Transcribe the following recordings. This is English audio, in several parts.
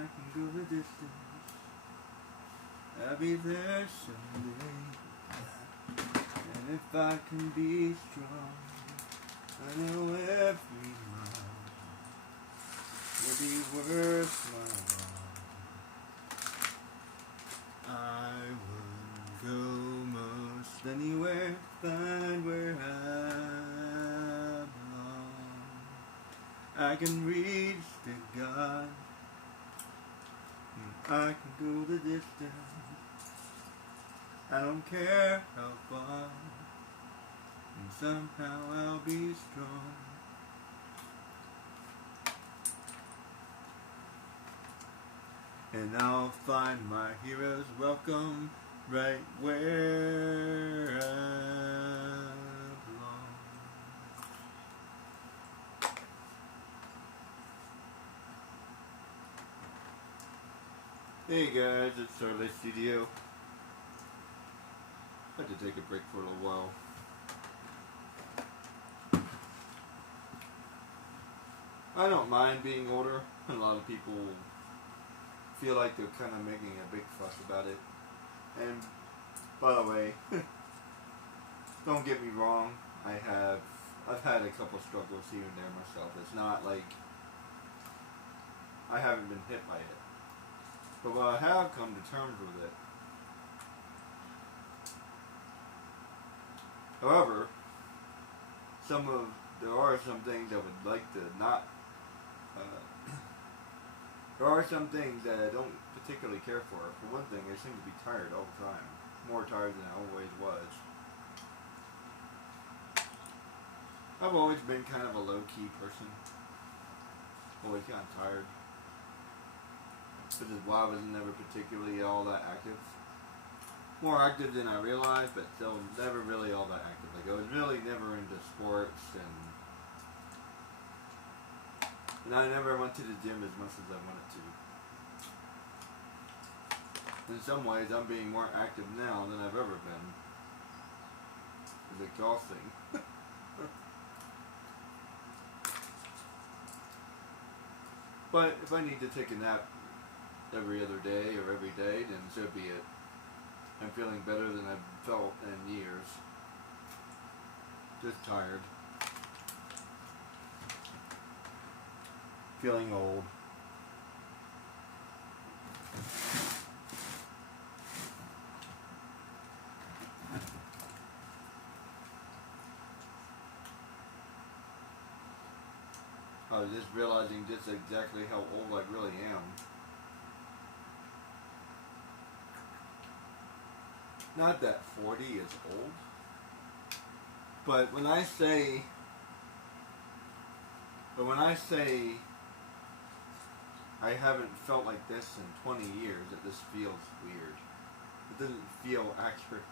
can go the distance. I'll be there someday. And if I can be strong, I know every mile will be worth my while. I would go most anywhere to find where I belong. I can reach to God. I can go the distance. I don't care how far. And somehow I'll be strong. And I'll find my heroes welcome right where I belong. Hey guys, it's Starlight Studio. I had to take a break for a little while. I don't mind being older. A lot of people feel like they're kind of making a big fuss about it. And by the way, don't get me wrong. I've had a couple struggles here and there myself. It's not like I haven't been hit by it. But I have come to terms with it. However, there are some things I would like to not. There are some things that I don't particularly care for. For one thing, I seem to be tired all the time. More tired than I always was. I've always been kind of a low-key person. Always kind of tired. Which is why I was never particularly all that active. More active than I realized, but still never really all that active. Like, I was really never into sports, and I never went to the gym as much as I wanted to. In some ways, I'm being more active now than I've ever been. It's exhausting. But if I need to take a nap every other day or every day, then so be it. I'm feeling better than I've felt in years. Just tired. Feeling old. I was just realizing just exactly how old I really am. Not that 40 is old, but when I say I haven't felt like this in 20 years, it just feels weird. It doesn't feel accurate.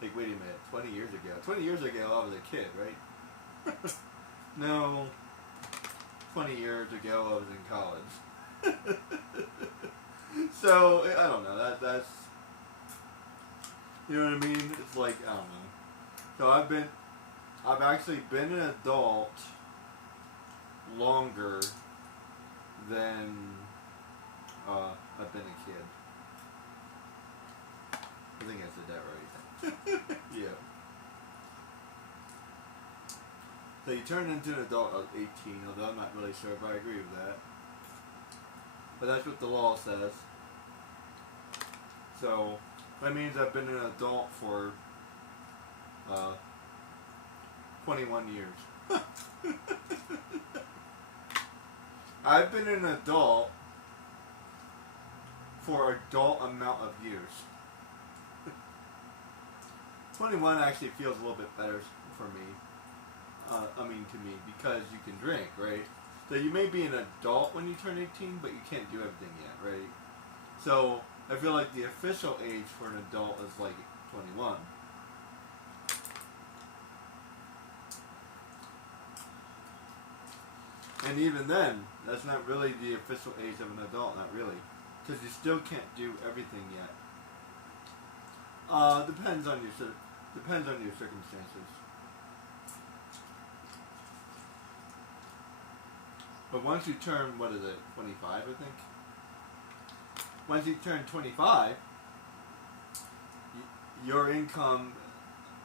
Like, wait a minute, 20 years ago. 20 years ago I was a kid, right? No, 20 years ago I was in college. So, I don't know, that's, you know what I mean? It's like, I don't know. So I've actually been an adult longer than I've been a kid. I think I said that right. Yeah. So you turn into an adult at 18, although I'm not really sure if I agree with that. But that's what the law says. So that means I've been an adult for 21 years. I've been an adult for adult amount of years. 21 actually feels a little bit better for me. To me, because you can drink, right? So you may be an adult when you turn 18, but you can't do everything yet, right? So I feel like the official age for an adult is like 21. And even then, that's not really the official age of an adult, not really. Because you still can't do everything yet. Depends on your circumstances. But once you turn, 25, I think? once you turn 25, your income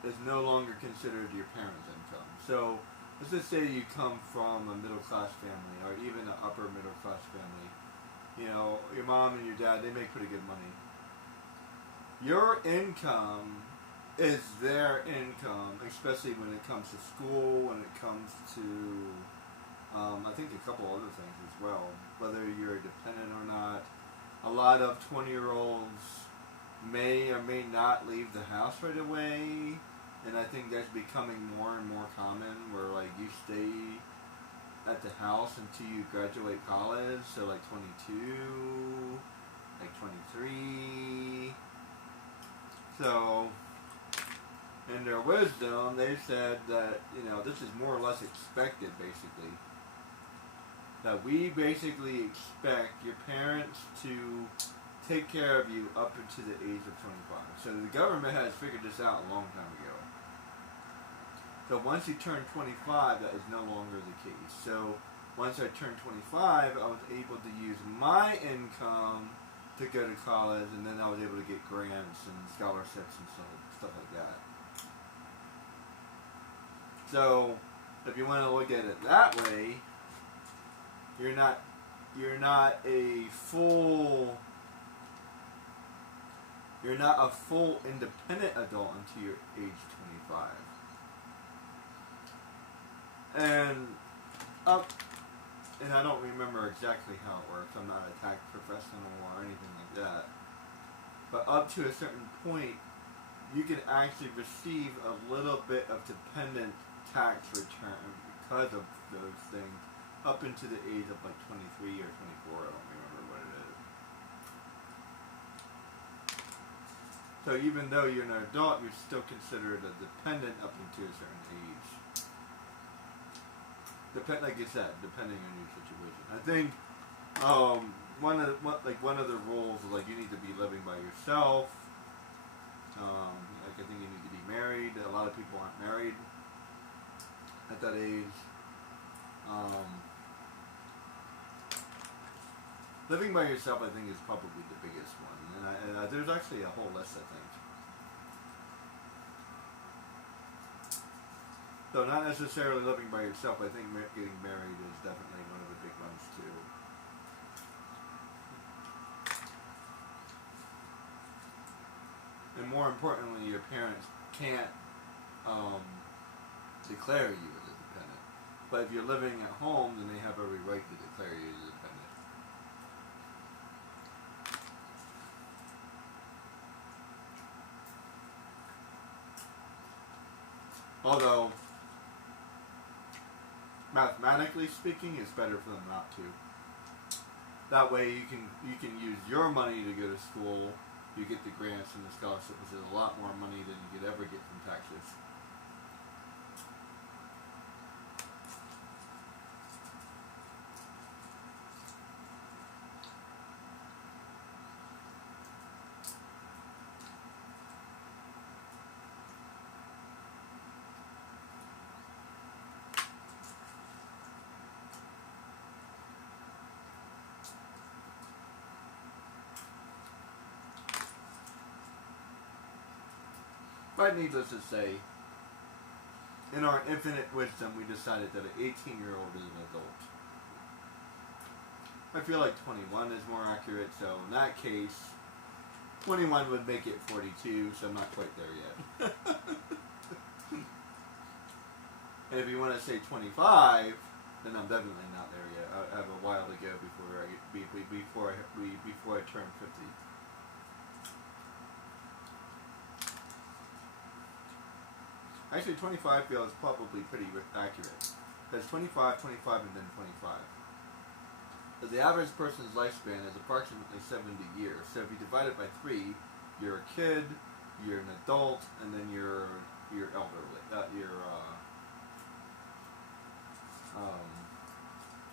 is no longer considered your parents' income. So let's just say you come from a middle class family or even an upper middle class family. You know, your mom and your dad, they make pretty good money. Your income is their income, especially when it comes to school, when it comes to, I think a couple other things as well. Whether you're a dependent or not. A lot of 20-year-olds may or may not leave the house right away. And I think that's becoming more and more common where like you stay at the house until you graduate college, so like 22, like 23. So, in their wisdom, they said that, you know, this is more or less expected basically. That we basically expect your parents to take care of you up until the age of 25. So the government has figured this out a long time ago. So once you turn 25, that is no longer the case. So once I turned 25, I was able to use my income to go to college, and then I was able to get grants and scholarships and stuff like that. So if you want to look at it that way, you're not a full independent adult until you're age 25. And I don't remember exactly how it works. I'm not a tax professional or anything like that. But up to a certain point, you can actually receive a little bit of dependent tax return because of those things up into the age of like 23 or 24. I don't remember what it is. So even though you're an adult, you're still considered a dependent up into a certain age. Like you said, depending on your situation. I think one of the rules is like you need to be living by yourself. Like I think you need to be married. A lot of people aren't married at that age. Living by yourself, I think, is probably the biggest one. And there's actually a whole list, I think. So not necessarily living by yourself. I think getting married is definitely one of the big ones too. And more importantly, your parents can't declare you as a dependent. But if you're living at home, then they have every right to declare you as a dependent. Although, mathematically speaking, it's better for them not to. That way you can use your money to go to school, you get the grants and the scholarship, which is a lot more money than you could ever get from taxes. But needless to say, in our infinite wisdom, we decided that an 18-year-old is an adult. I feel like 21 is more accurate, so in that case, 21 would make it 42, so I'm not quite there yet. And if you want to say 25, then I'm definitely not there yet. I have a while to go before I turn 50. Actually, 25 feels probably pretty accurate. That's 25, 25, and then 25. But the average person's lifespan is approximately 70 years. So if you divide it by 3, you're a kid, you're an adult, and then you're elderly.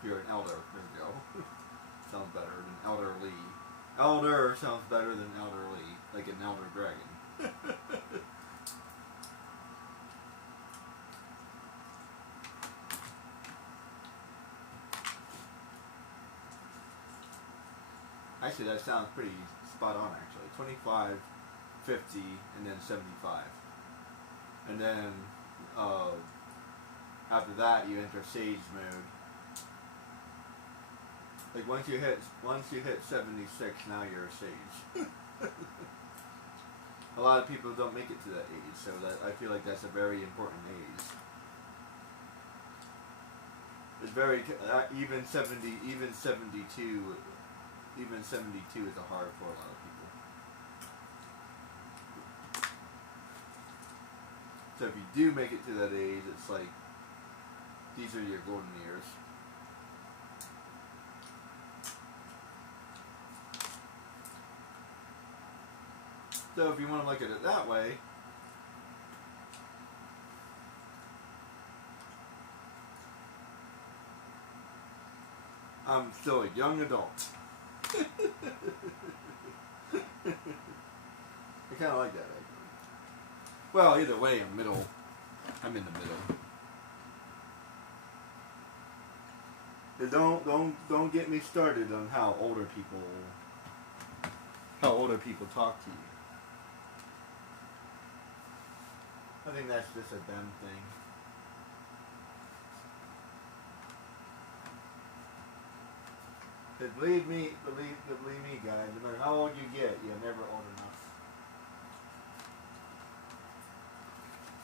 You're an elder. There we go. Sounds better than elderly. Elder sounds better than elderly, like an elder dragon. actually that sounds pretty spot on actually. 25, 50, and then 75. And then after that you enter sage mode. Like once you hit 76, now you're a sage. A lot of people don't make it to that age, so that I feel like that's a very important age. It's very even 72 is a hard for a lot of people. So if you do make it to that age, it's like these are your golden years. So if you want to look at it that way, I'm still a young adult. I kind of like that actually. Well, either way, I'm in the middle. Don't get me started on how older people talk to you. I think that's just a them thing. But believe me, guys. No matter how old you get, you're never old enough.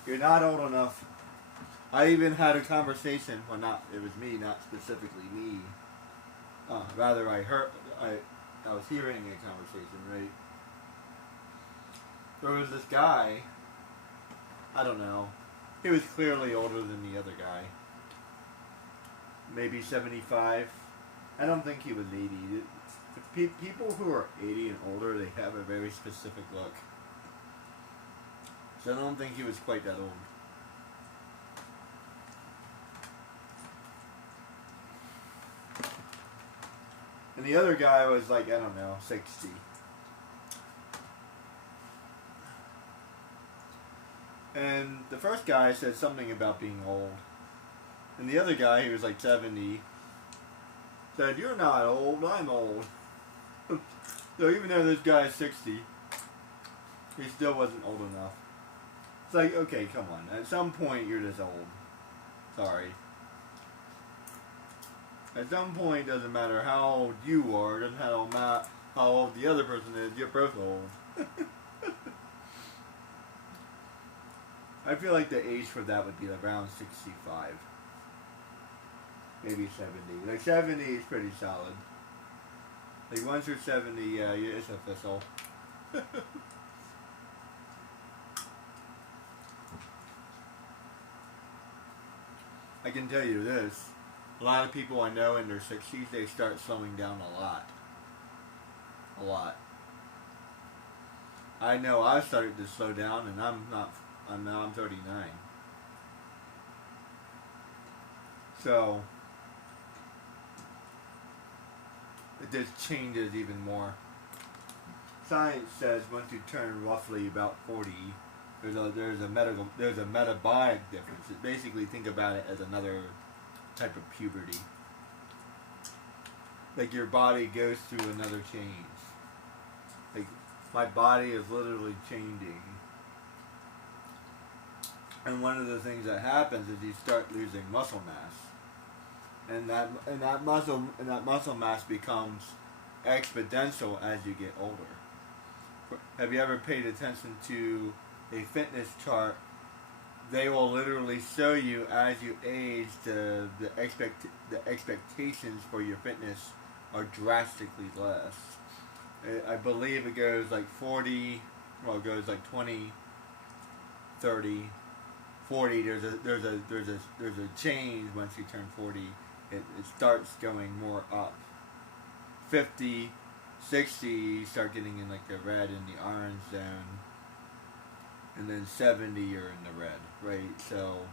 You're not old enough. I even had a conversation. Well, it was me, not specifically me. Rather, I was hearing a conversation. Right. There was this guy. I don't know. He was clearly older than the other guy. Maybe 75. I don't think he was 80. People who are 80 and older, they have a very specific look. So I don't think he was quite that old. And the other guy was like, I don't know, 60. And the first guy said something about being old. And the other guy, he was like 70, said, "You're not old, I'm old." So even though this guy's 60, he still wasn't old enough. It's like, okay, come on. At some point, you're just old. Sorry. At some point, doesn't matter how old you are, doesn't matter how old the other person is, you're both old. I feel like the age for that would be around 65. Maybe 70. Like 70 is pretty solid. Like once you're 70, yeah, it's official. I can tell you this. A lot of people I know in their 60s, they start slowing down a lot. A lot. I know I started to slow down and I'm 39. So it just changes even more. Science says once you turn roughly about 40, there's a metabolic difference. Basically, think about it as another type of puberty. Like your body goes through another change. Like my body is literally changing. And one of the things that happens is you start losing muscle mass, and that muscle mass becomes exponential as you get older. Have you ever paid attention to a fitness chart? They will literally show you as you age the expectations for your fitness are drastically less. I believe it goes like 40. Well, it goes like 20, 30. 40, there's a change once you turn 40. It starts going more up. 50, 60, you start getting in like the red and the orange zone. And then 70, you're in the red, right? So,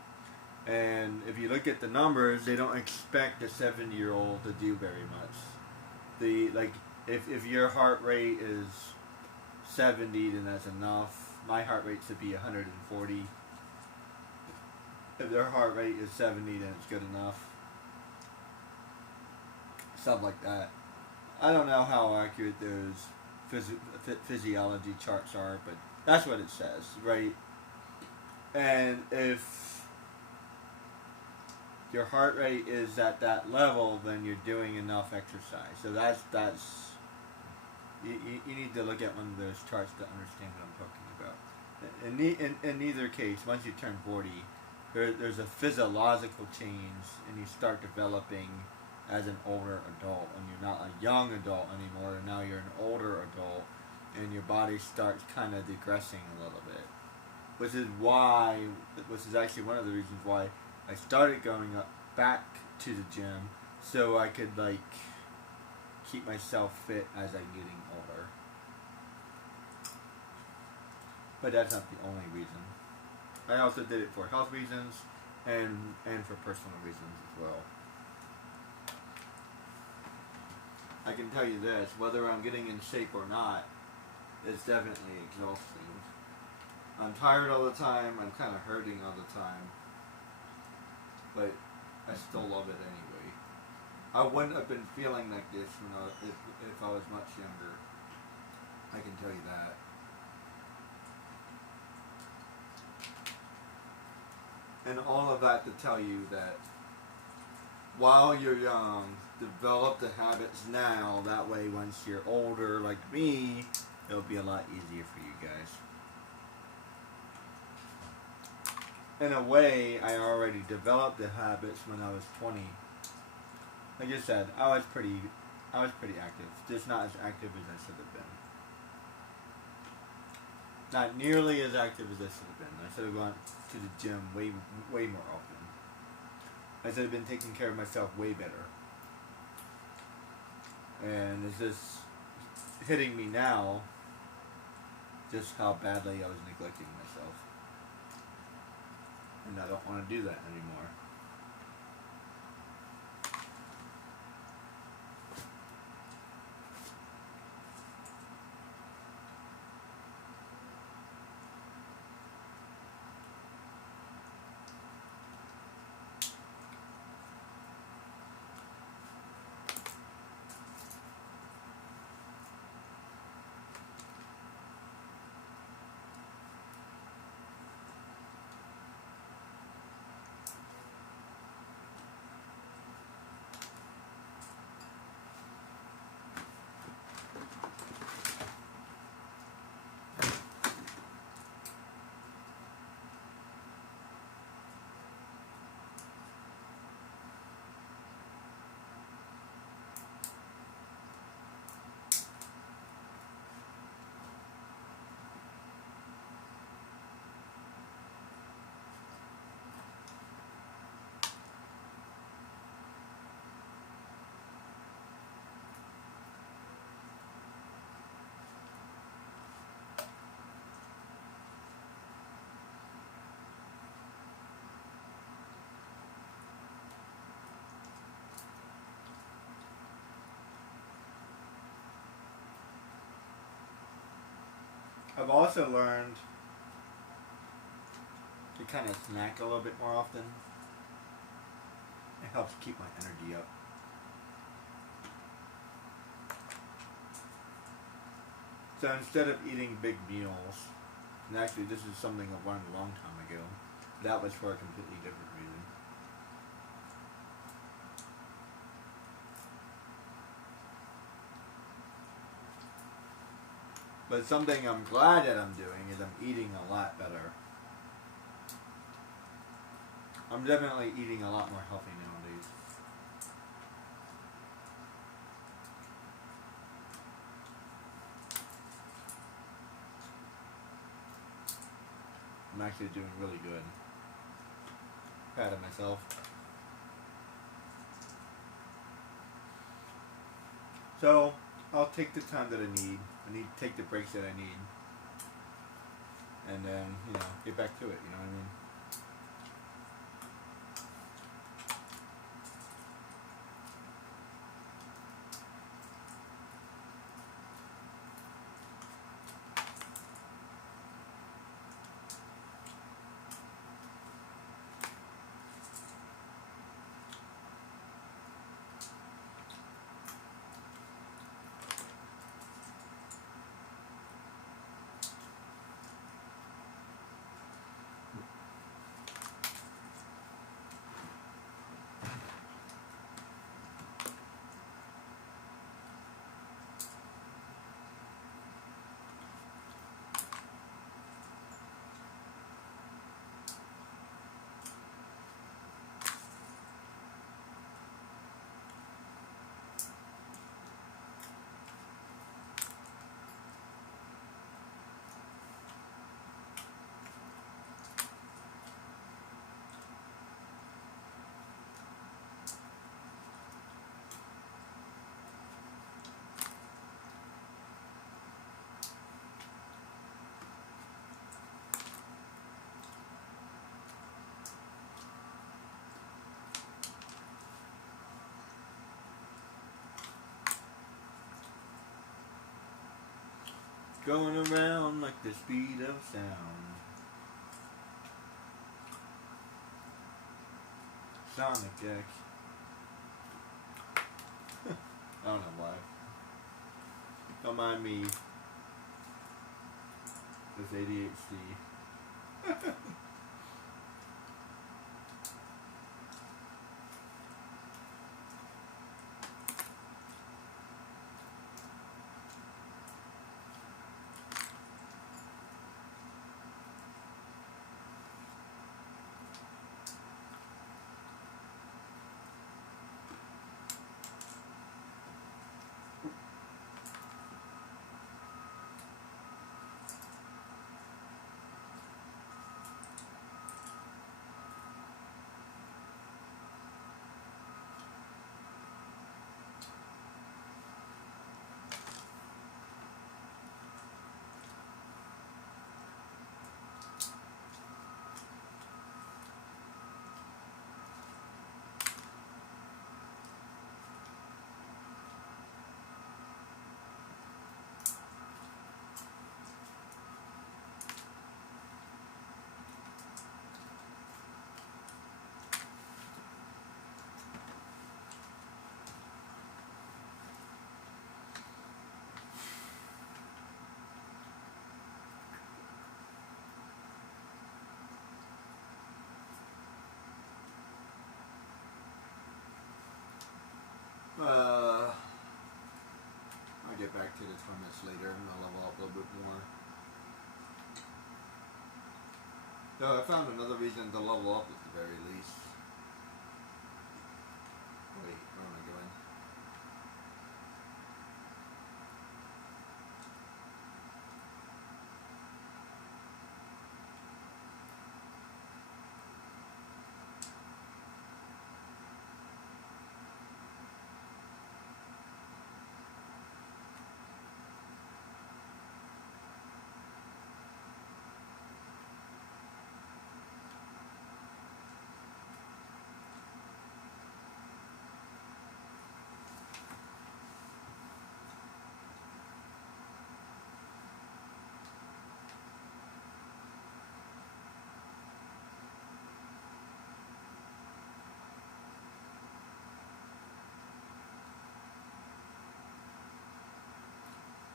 and if you look at the numbers, they don't expect a 70-year-old to do very much. If your heart rate is 70, then that's enough. My heart rate should be 140. If their heart rate is 70, then it's good enough. Stuff like that. I don't know how accurate those physiology charts are, but that's what it says, right? And if your heart rate is at that level, then you're doing enough exercise. So that's you need to look at one of those charts to understand what I'm talking about. In either case, once you turn 40, there's a physiological change, and you start developing as an older adult, and you're not a young adult anymore. And now you're an older adult, and your body starts kind of digressing a little bit, which is actually one of the reasons why I started going up back to the gym, so I could like keep myself fit as I'm getting older. But that's not the only reason. I also did it for health reasons and for personal reasons as well. I can tell you this, whether I'm getting in shape or not, it's definitely exhausting. I'm tired all the time, I'm kind of hurting all the time, but I still love it anyway. I wouldn't have been feeling like this if I was much younger. I can tell you that. And all of that to tell you that while you're young, develop the habits now. That way, once you're older, like me, it'll be a lot easier for you guys. In a way, I already developed the habits when I was 20. Like I said, I was pretty active. Just not as active as I should have been. Not nearly as active as I should have been. I should have gone to the gym way more often. I should have been taking care of myself way better. And it's just hitting me now just how badly I was neglecting myself. And I don't want to do that anymore. I've also learned to kind of snack a little bit more often. It helps keep my energy up. So instead of eating big meals, and actually this is something I've learned a long time ago, that was for a completely different reason. But something I'm glad that I'm doing is I'm eating a lot better. I'm definitely eating a lot more healthy nowadays. I'm actually doing really good. Proud of myself. So, I'll take the time that I need. I need to take the breaks that I need. And then, get back to it, you know what I mean? Going around like the speed of sound. Sonic X. I don't know why. Don't mind me. This ADHD. I'll get back to the tournaments later and I'll level up a little bit more. So I found another reason to level up at the very least. Wait, where am I going?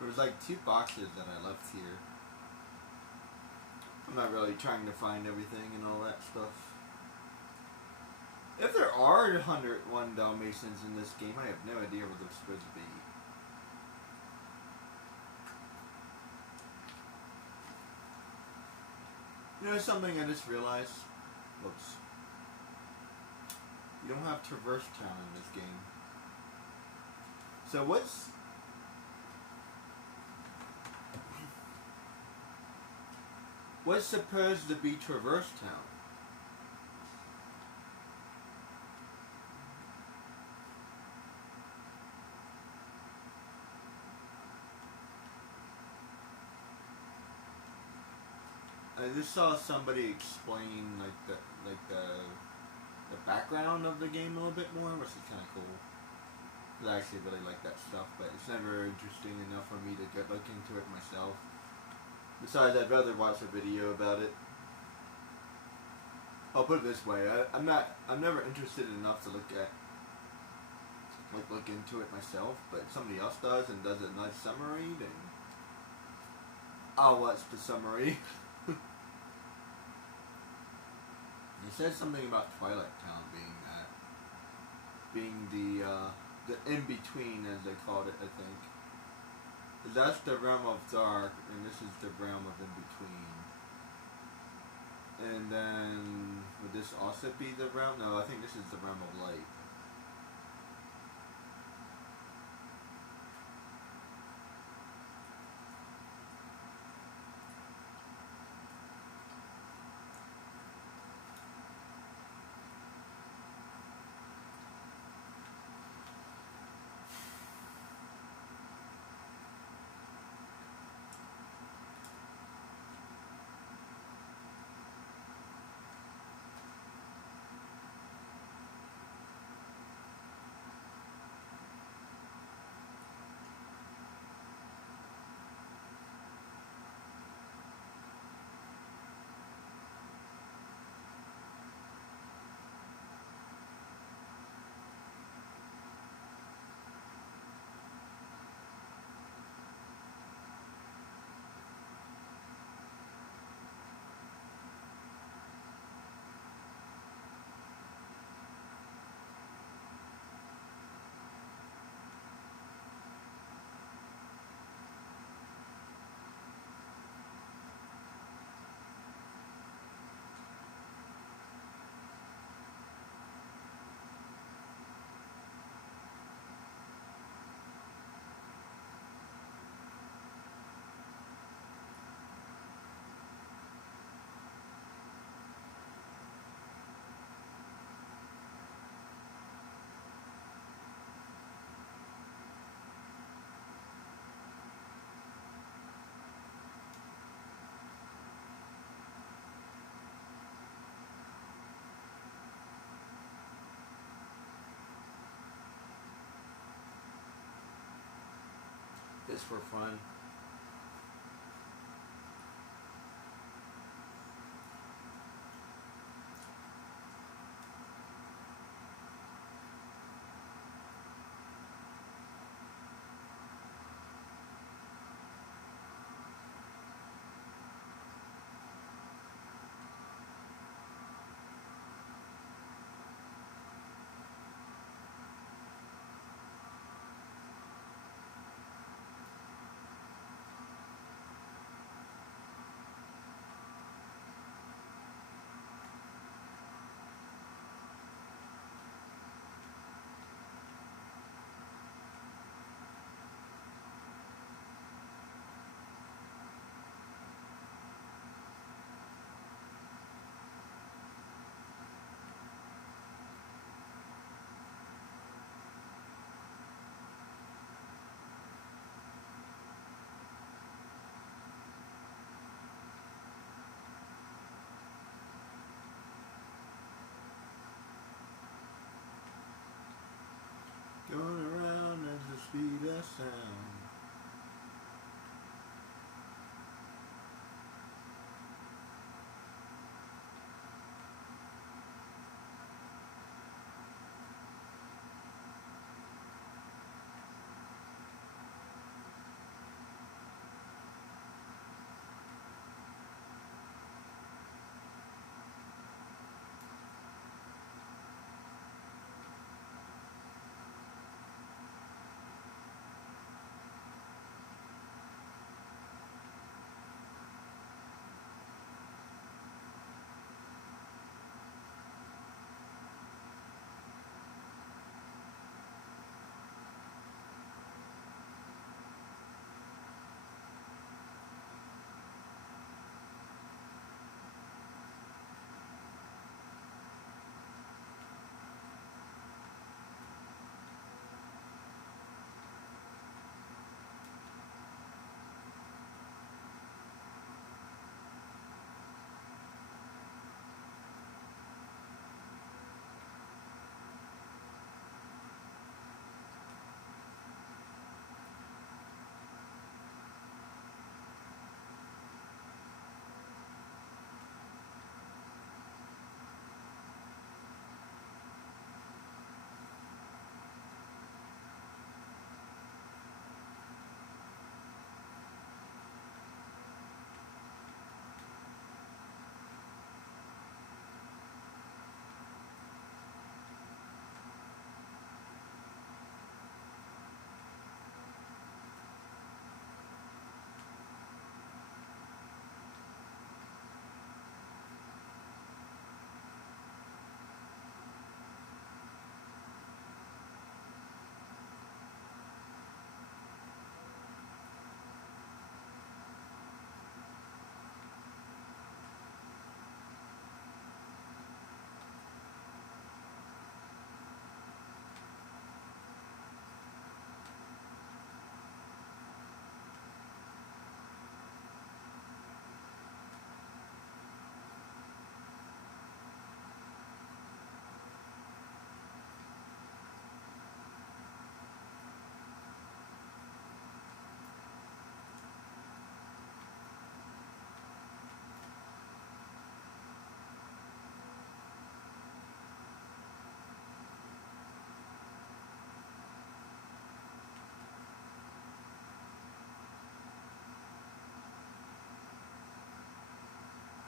There's like 2 boxes that I left here. I'm not really trying to find everything and all that stuff. If there are 101 Dalmatians in this game, I have no idea what they're supposed to be. You know something I just realized? Whoops. You don't have Traverse Town in this game. So what's supposed to be Traverse Town? I just saw somebody explain like the background of the game a little bit more, which is kind of cool. I actually really like that stuff, but it's never interesting enough for me to look into it myself. Besides, I'd rather watch a video about it. I'll put it this way: I'm never interested enough to look into it myself. But if somebody else does and does a nice summary, then I'll watch the summary. It says something about Twilight Town being the in between, as they called it, I think. That's the realm of dark, and this is the realm of in between. And then would this also be the realm? No, I think this is the realm of light. just for fun. Going around at the speed of sound.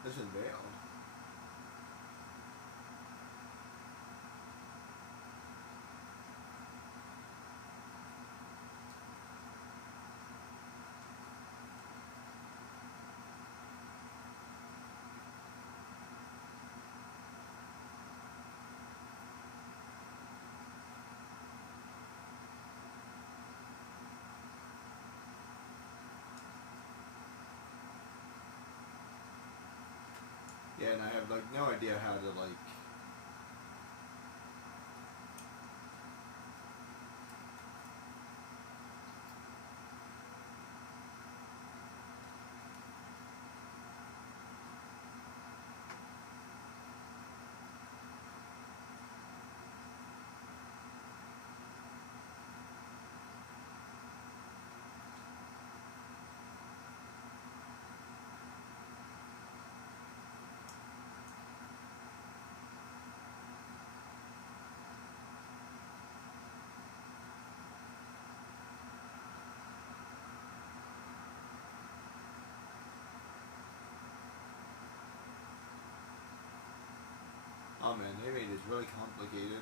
Listen, Vale. Yeah, and I have like no idea how to like. Oh man, they made this really complicated.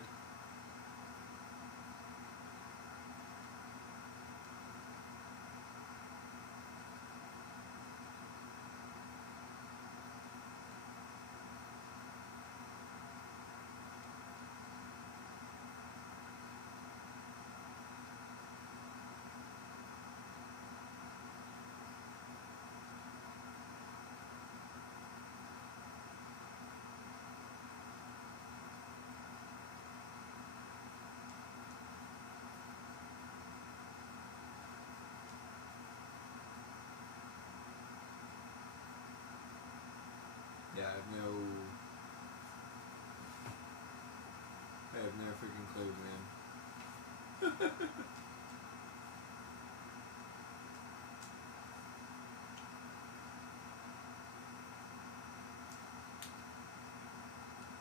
Yeah, I have no freaking clue, man.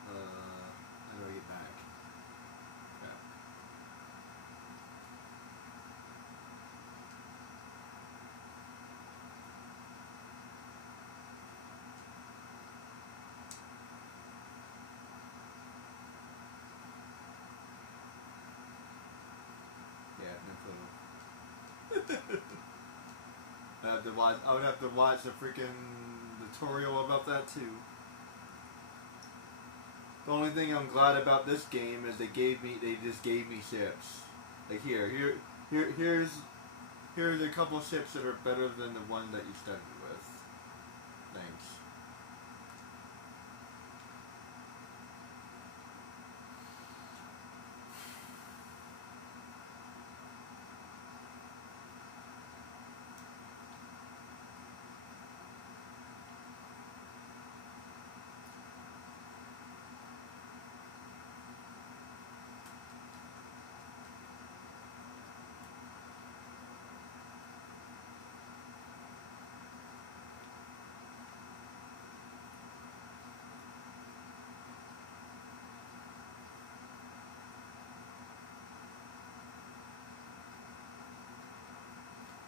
How do I get back? Crap. Yeah, I have no clue. I would have to watch a freaking tutorial about that too. The only thing I'm glad about this game is they just gave me ships. Like here's a couple ships that are better than the one that you started with. Thanks.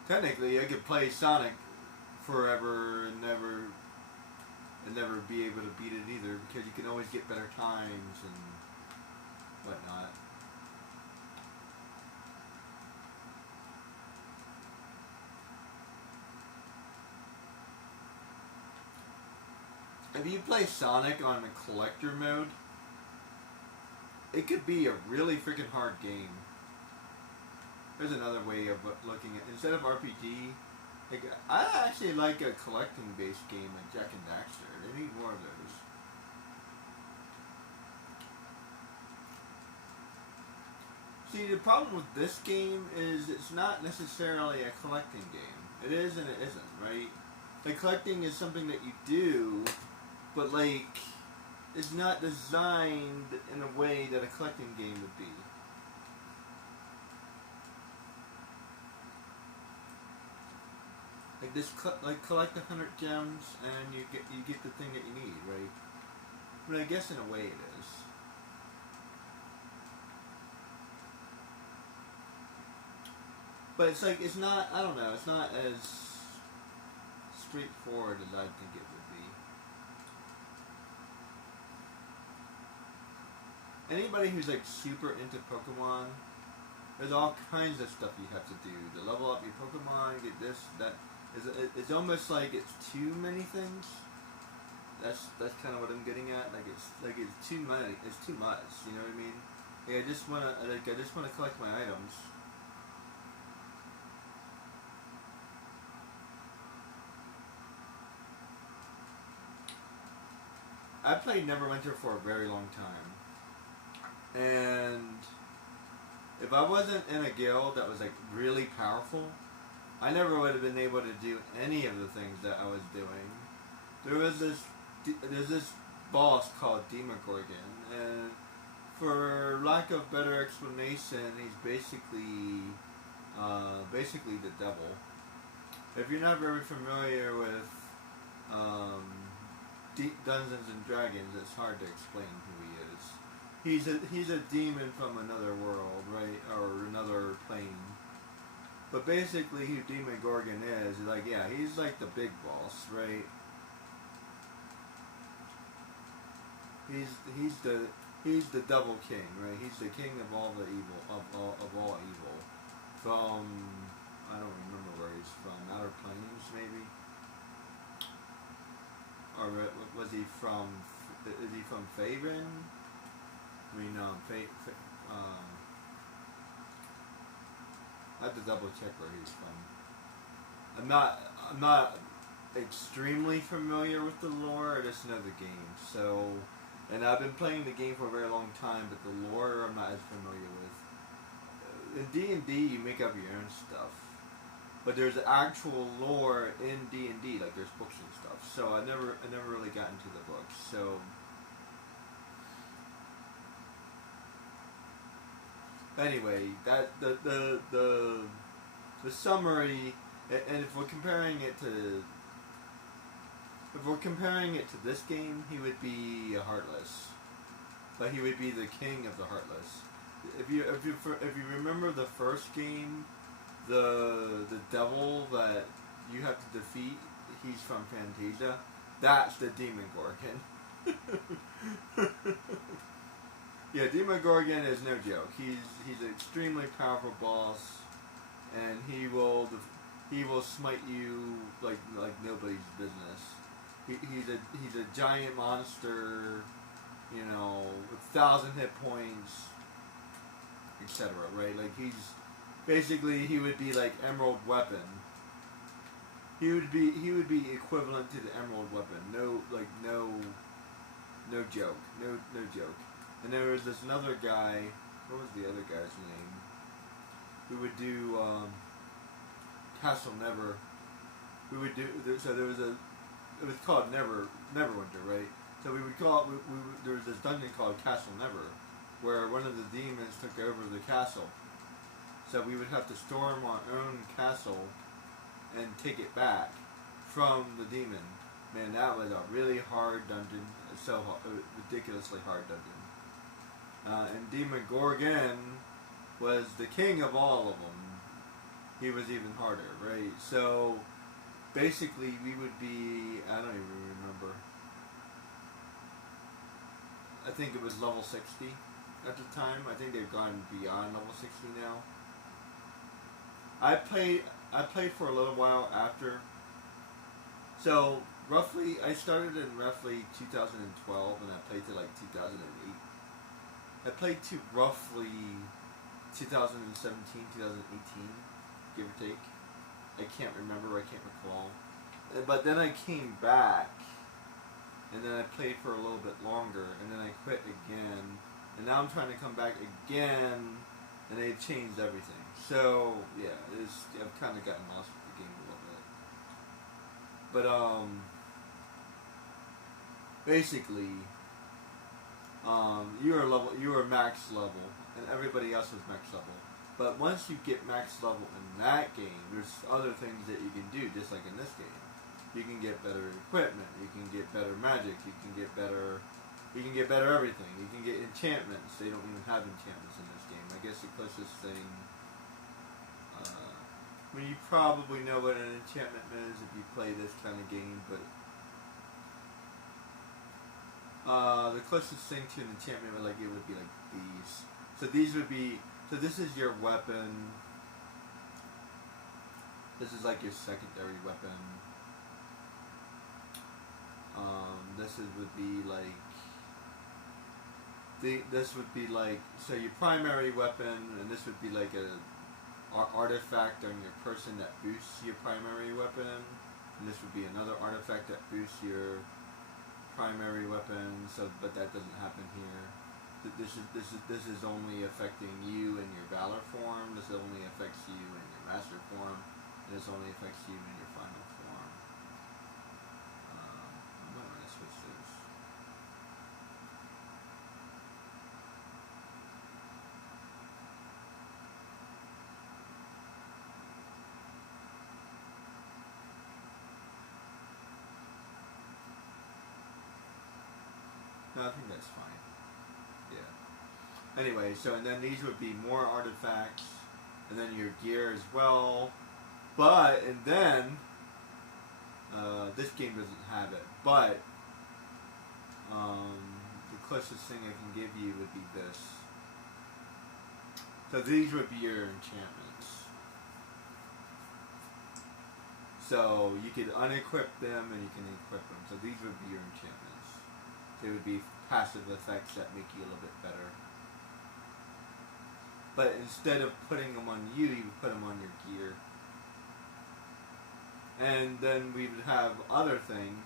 Technically, I could play Sonic forever and never be able to beat it either because you can always get better times and whatnot. If you play Sonic on the collector mode, it could be a really freaking hard game. There's another way of looking at instead of RPG. Like I actually like a collecting based game like Jak and Daxter. They need more of those. See, the problem with this game is it's not necessarily a collecting game. It is and it isn't, right? The collecting is something that you do, but like it's not designed in a way that a collecting game would be. Like this, collect 100 gems and you get the thing that you need, right? I mean, I guess in a way it is. But it's like it's not. I don't know. It's not as straightforward as I think it would be. Anybody who's like super into Pokemon, there's all kinds of stuff you have to do to level up your Pokemon, get this, that. It's almost like it's too many things. That's kind of what I'm getting at. It's too many. It's too much. You know what I mean? Like I just wanna collect my items. I played Neverwinter for a very long time, and if I wasn't in a guild that was like really powerful, I never would have been able to do any of the things that I was doing. There's this boss called Demogorgon, and for lack of better explanation, he's basically the devil. If you're not very familiar with um, Dungeons and Dragons, it's hard to explain who he is. He's a demon from another world, right, or another plane. But basically, who Demon Gorgon is like, yeah, he's like the big boss, right? He's the double king, right? He's the king of all the evil of all evil. From I don't remember where he's from. Outer Plains, maybe. Or was he from? Is he from Faerun? I mean, I have to double check where he's from. I'm not extremely familiar with the lore. I just know the game. So, and I've been playing the game for a very long time, but the lore I'm not as familiar with. In D&D, you make up your own stuff, but there's actual lore in D&D, like there's books and stuff. So I never really got into the books. So. Anyway, that the summary, and if we're comparing it to this game, he would be a Heartless, but he would be the king of the Heartless. If you remember the first game, the devil that you have to defeat, he's from Fantasia. That's the Demon Gorgon. Yeah, Demogorgon is no joke. He's an extremely powerful boss, and he will smite you like nobody's business. He's a giant monster, you know, with 1,000 hit points, etc. Right? Like he would be like Emerald Weapon. He would be equivalent to the Emerald Weapon. No joke. No joke. And there was this another guy. What was the other guy's name? Who would do Castle Never. We would do so. There was it was called Neverwinter, right? So we would call it. There was this dungeon called Castle Never, where one of the demons took over the castle. So we would have to storm our own castle and take it back from the demon. Man, that was a really hard dungeon. So ridiculously hard dungeon. And Demogorgon was the king of all of them. He was even harder, right? So basically, we would be, I don't even remember. I think it was level 60 at the time. I think they've gone beyond level 60 now. I played for a little while after. So roughly, I started in roughly 2012, and I played to like 2008. I played to roughly 2017, 2018, give or take. I can't remember, I can't recall. But then I came back, and then I played for a little bit longer, and then I quit again. And now I'm trying to come back again, and they've changed everything. So, yeah, I've kind of gotten lost with the game a little bit. But, basically, you are max level, and everybody else is max level. But once you get max level in that game, there's other things that you can do, just like in this game. You can get better equipment, you can get better magic, you can get better everything. You can get enchantments. They don't even have enchantments in this game. I guess the closest thing, I mean, you probably know what an enchantment is if you play this kind of game, but the closest thing to an enchantment would be like these. So these would be. So this is your weapon. This is like your secondary weapon. Would be like. This would be like, so your primary weapon, and this would be like a artifact on your person that boosts your primary weapon, and this would be another artifact that boosts your primary weapon. So, but that doesn't happen here. This is only affecting you in your Valor form. This only affects you in your Master form, and this only affects you in your final form. I'm not going to switch those. No, I think that's fine. Yeah. Anyway, so and then these would be more artifacts, and then your gear as well. But and then this game doesn't have it. But the closest thing I can give you would be this. So these would be your enchantments. So you could unequip them and you can equip them. So these would be your enchantments. They would be passive effects that make you a little bit better. But instead of putting them on you, you would put them on your gear. And then we would have other things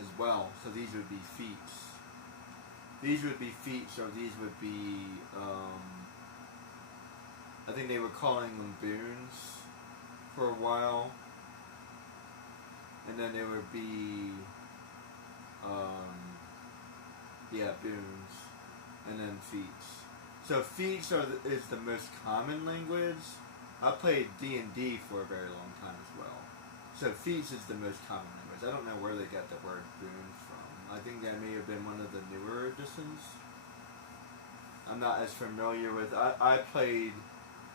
as well. So these would be feats. These would be feats, or these would be, I think they were calling them boons for a while. And then there would be, boons. And then feats. So feats is the most common language. I played D&D for a very long time as well. So feats is the most common language. I don't know where they got the word boon from. I think that may have been one of the newer editions. I'm not as familiar with. I played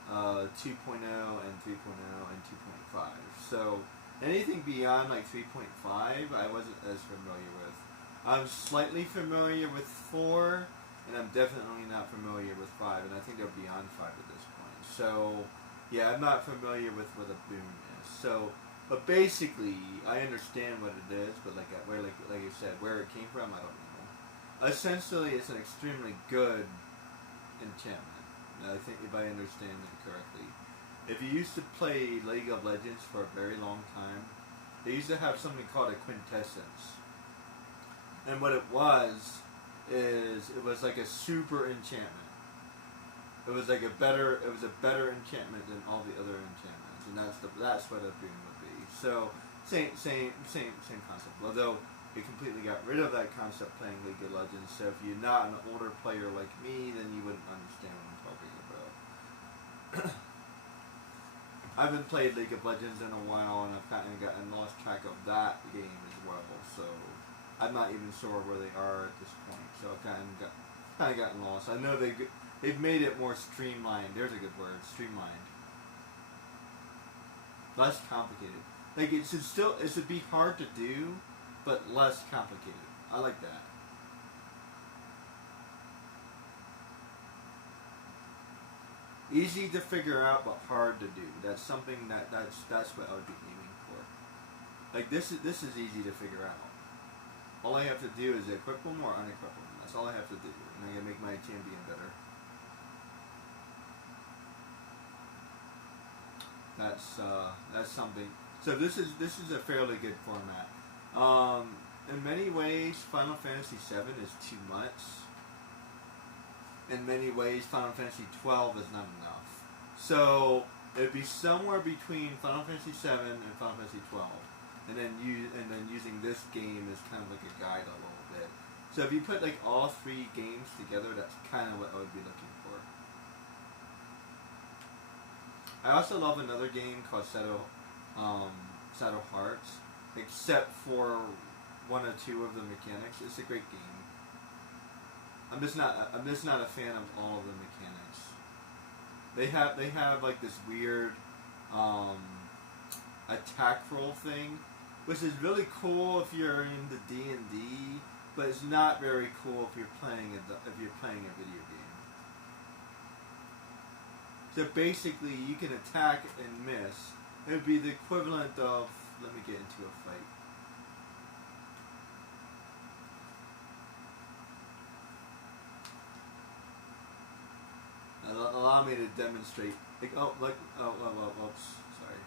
2.0 and 3.0 and 2.5. So anything beyond like 3.5, I wasn't as familiar with. I'm slightly familiar with 4, and I'm definitely not familiar with 5, and I think they're beyond 5 at this point. So yeah, I'm not familiar with what a boon is. So, but basically, I understand what it is, but like you said, where it came from, I don't know. Essentially, it's an extremely good enchantment. I think if I understand it correctly. If you used to play League of Legends for a very long time, they used to have something called a quintessence. And what it was is it was like a super enchantment. It was like a better enchantment than all the other enchantments, and that's what a boon would be. So same concept. Although we completely got rid of that concept playing League of Legends. So if you're not an older player like me, then you wouldn't understand what I'm talking about. I haven't played League of Legends in a while, and I've kind of lost track of that game as well. So I'm not even sure where they are at this point. So I've kind of gotten lost. I know they've made it more streamlined. There's a good word, streamlined. Less complicated. Like it should be hard to do, but less complicated. I like that. Easy to figure out, but hard to do. That's something that's what I would be aiming for. Like this is easy to figure out. All I have to do is equip them or unequip them. That's all I have to do, and I can make my champion better. That's something. So this is a fairly good format. In many ways, Final Fantasy VII is too much. In many ways, Final Fantasy XII is not enough. So it'd be somewhere between Final Fantasy VII and Final Fantasy XII, and then using this game as kind of like a guide a little bit. So if you put like all 3 games together, that's kind of what I would be looking for. I also love another game called Shadow Hearts, except for 1 or 2 of the mechanics. It's a great game. I'm just not a fan of all of the mechanics. They have like this weird attack roll thing, which is really cool if you're into D&D, but it's not very cool if you're playing a video game. So basically, you can attack and miss. It would be the equivalent of, let me get into a fight. Allow me to demonstrate. Oops, sorry.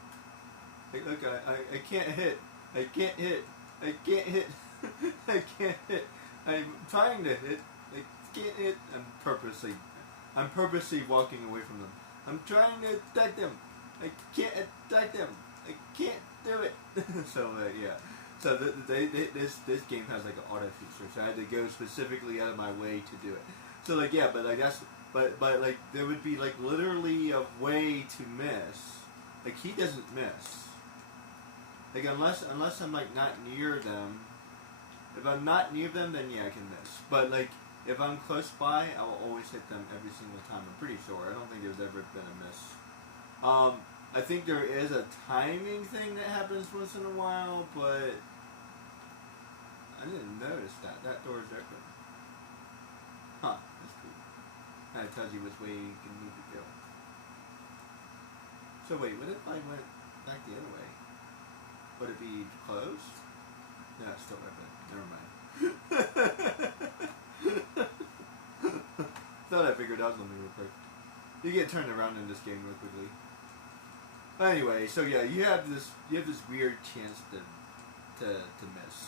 Like, look, I can't hit. I can't hit. I can't hit. I'm trying to hit. I can't hit. I'm purposely walking away from them. I'm trying to attack them. I can't attack them. I can't do it. So yeah. So this game has like an auto feature, so I had to go specifically out of my way to do it. So like yeah, but like that's but like there would be like literally a way to miss. Like he doesn't miss. Like unless I'm like not near them. If I'm not near them, then yeah, I can miss. But like if I'm close by, I will always hit them every single time. I'm pretty sure. I don't think there's ever been a miss. I think there is a timing thing that happens once in a while, but I didn't notice that. That door's open. Huh, that's cool. Kind of tells you which way you can need to go. So wait, what if I went back the other way? Would it be closed? No, it's still open. Never mind. Thought I figured out something real quick. You get turned around in this game real quickly. Anyway, so yeah, you have this weird chance to miss.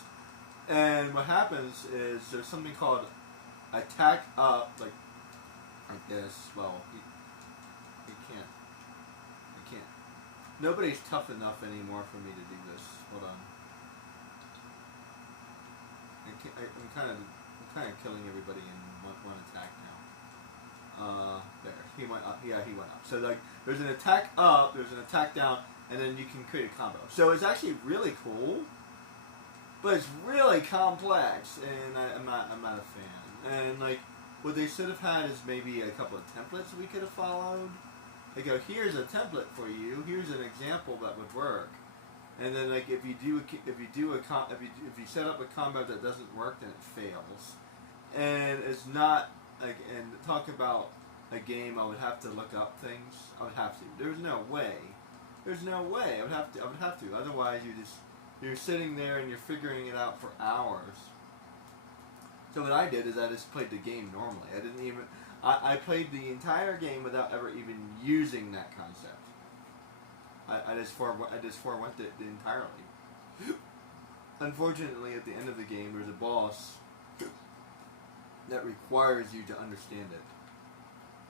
And what happens is there's something called attack up, like this. Well, you can't. Nobody's tough enough anymore for me to do this. Hold on. I'm kind of killing everybody in one attack now. There. He went up. Yeah, he went up. So like, there's an attack up, there's an attack down, and then you can create a combo. So it's actually really cool, but it's really complex, and I'm not a fan. And like, what they should have had is maybe a couple of templates we could have followed. They go, here's a template for you. Here's an example that would work. And then, like, if you set up a combo that doesn't work, then it fails. And it's not like, and talk about a game, I would have to look up things. I would have to. There's no way. There's no way. I would have to. Otherwise, you're sitting there and you're figuring it out for hours. So what I did is I just played the game normally. I didn't even. I played the entire game without ever even using that concept. I just forewent it entirely. Unfortunately, at the end of the game, there's a boss that requires you to understand it.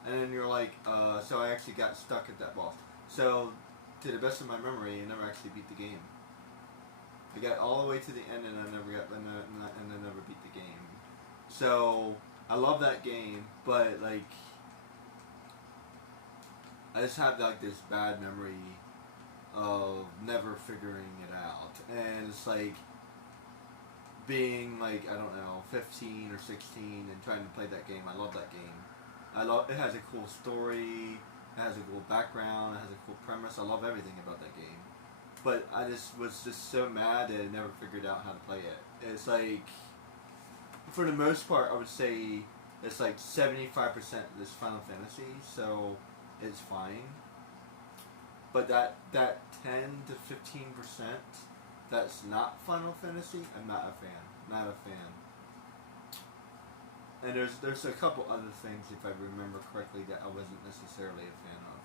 And then you're like, so I actually got stuck at that boss. So, to the best of my memory, I never actually beat the game. I got all the way to the end and I never beat the game. So, I love that game, but like, I just have like this bad memory of never figuring it out. And it's like being like, I don't know, 15 or 16 and trying to play that game. I love that game. It has a cool story, it has a cool background, it has a cool premise. I love everything about that game. But I just was so mad that I never figured out how to play it. It's like, for the most part, I would say it's like 75% this Final Fantasy, so it's fine. But that 10 to 15% that's not Final Fantasy, I'm not a fan. Not a fan. And there's a couple other things, if I remember correctly, that I wasn't necessarily a fan of.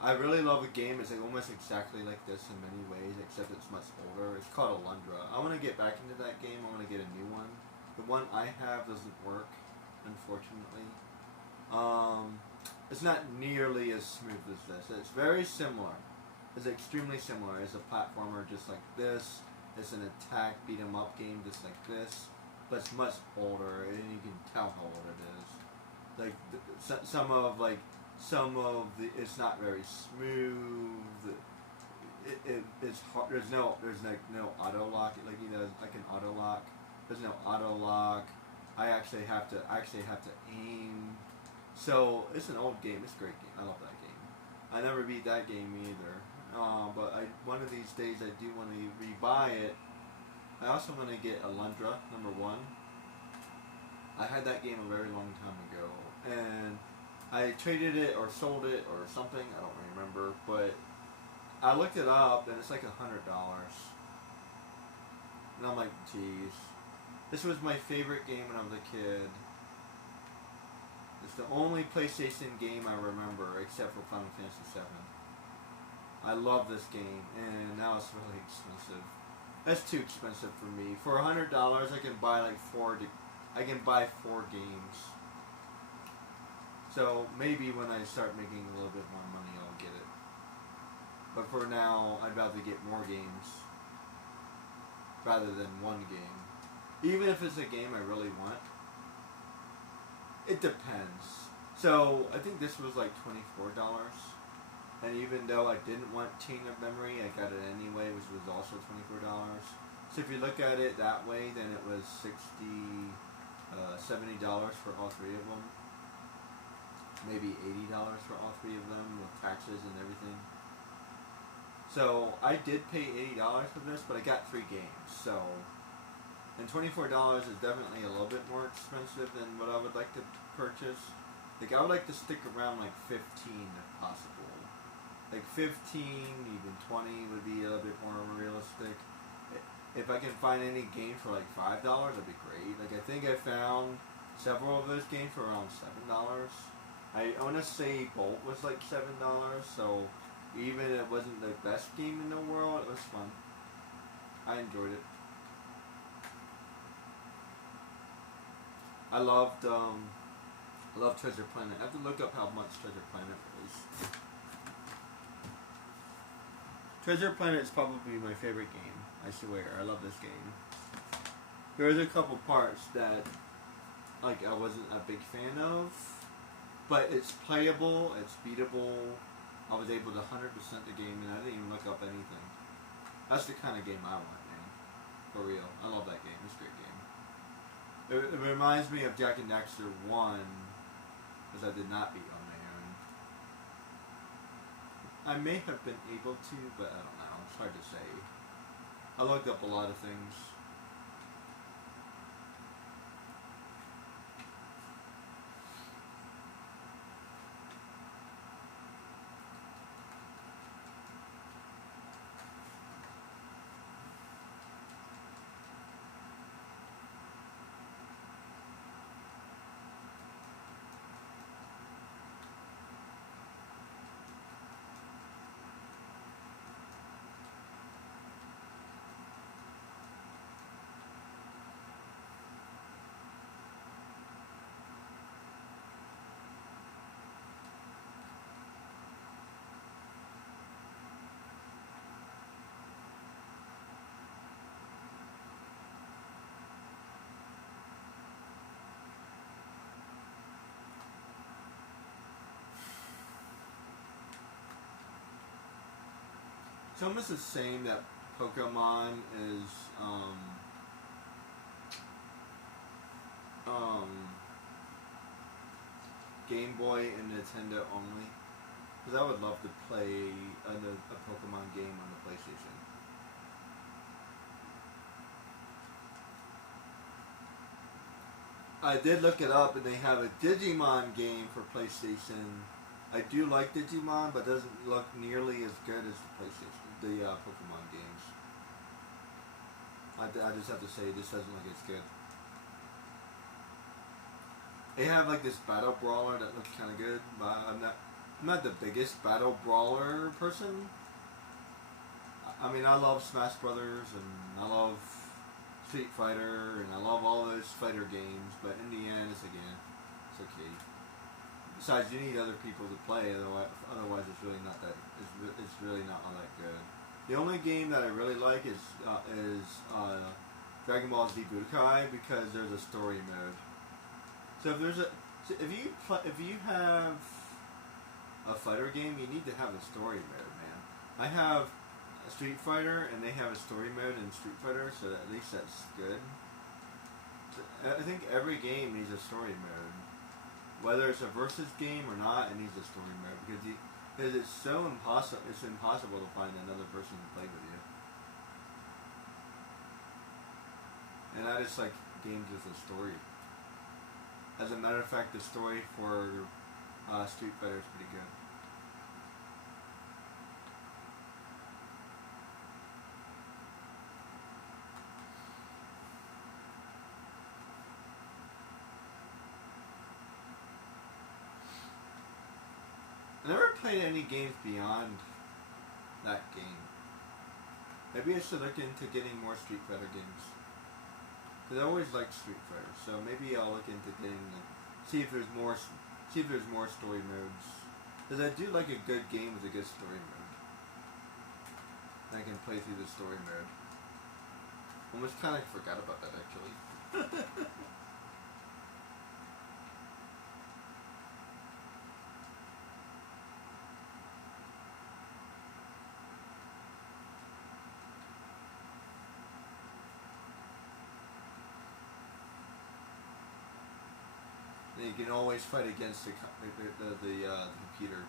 I really love a game. It's like almost exactly like this in many ways, except it's much older. It's called Alundra. I want to get back into that game. I want to get a new one. The one I have doesn't work, unfortunately. It's not nearly as smooth as this. It's very similar. It's extremely similar. It's a platformer just like this. It's an attack beat 'em up game just like this, but it's much older, and you can tell how old it is. Like some of the it's not very smooth. It's hard. There's no auto lock. Like like an auto lock. There's no auto lock. I actually have to aim. So it's an old game. It's a great game. I love that game. I never beat that game either. But one of these days I do want to rebuy it. I also want to get Alundra #1. I had that game a very long time ago, and I traded it or sold it or something. I don't remember, but I looked it up and it's like $100. And I'm like, geez. This was my favorite game when I was a kid. It's the only PlayStation game I remember, except for Final Fantasy VII. I love this game, and now it's really expensive. That's too expensive for me. For $100, I can buy like 4 games. So maybe when I start making a little bit more money, I'll get it. But for now, I'd rather get more games rather than one game. Even if it's a game I really want. It depends. So I think this was like $24. And even though I didn't want Chain of Memory, I got it anyway, which was also $24. So if you look at it that way, then it was $70 for all 3 of them. Maybe $80 for all 3 of them with taxes and everything. So I did pay $80 for this, but I got 3 games. So, and $24 is definitely a little bit more expensive than what I would like to purchase. Like I would like to stick around like 15 if possible. Like 15, even 20 would be a little bit more realistic. If I can find any games for like $5, that'd be great. Like I think I found several of those games for around $7. I want to say Bolt was like $7, so even if it wasn't the best game in the world, it was fun. I enjoyed it. I loved Treasure Planet. I have to look up how much Treasure Planet is. Treasure Planet is probably my favorite game. I swear, I love this game. There's a couple parts that like I wasn't a big fan of, but it's playable, it's beatable. I was able to 100% the game, and I didn't even look up anything. That's the kind of game I want, man. For real, I love that game. It's a great game. It reminds me of Jak and Daxter 1, because I did not beat on my own. I may have been able to, but I don't know. It's hard to say. I looked up a lot of things. It's almost the same that Pokemon is um, Game Boy and Nintendo only. Because I would love to play a Pokemon game on the PlayStation. I did look it up, and they have a Digimon game for PlayStation. I do like Digimon, but it doesn't look nearly as good as the PlayStation, the Pokemon games. I just have to say, this doesn't look as good. They have like this battle brawler that looks kind of good, but I'm not the biggest battle brawler person. I mean, I love Smash Brothers, and I love Street Fighter, and I love all those fighter games, but in the end, it's okay. Besides, you need other people to play, otherwise it's really not that, it's really not all that good. The only game that I really like is Dragon Ball Z Budokai, because there's a story mode. So if you have a fighter game, you need to have a story mode, man. I have a Street Fighter, and they have a story mode in Street Fighter, so at least that's good. I think every game needs a story mode. Whether it's a versus game or not, it needs a story mode, because it's so impossible. It's impossible to find another person to play with you. And I just like games with a story. As a matter of fact, the story for Street Fighter is pretty good. I never played any games beyond that game. Maybe I should look into getting more Street Fighter games. Because I always liked Street Fighter, so maybe I'll look into getting see if there's more story modes. Because I do like a good game with a good story mode. And I can play through the story mode. Almost kind of forgot about that actually. And you can always fight against the computer.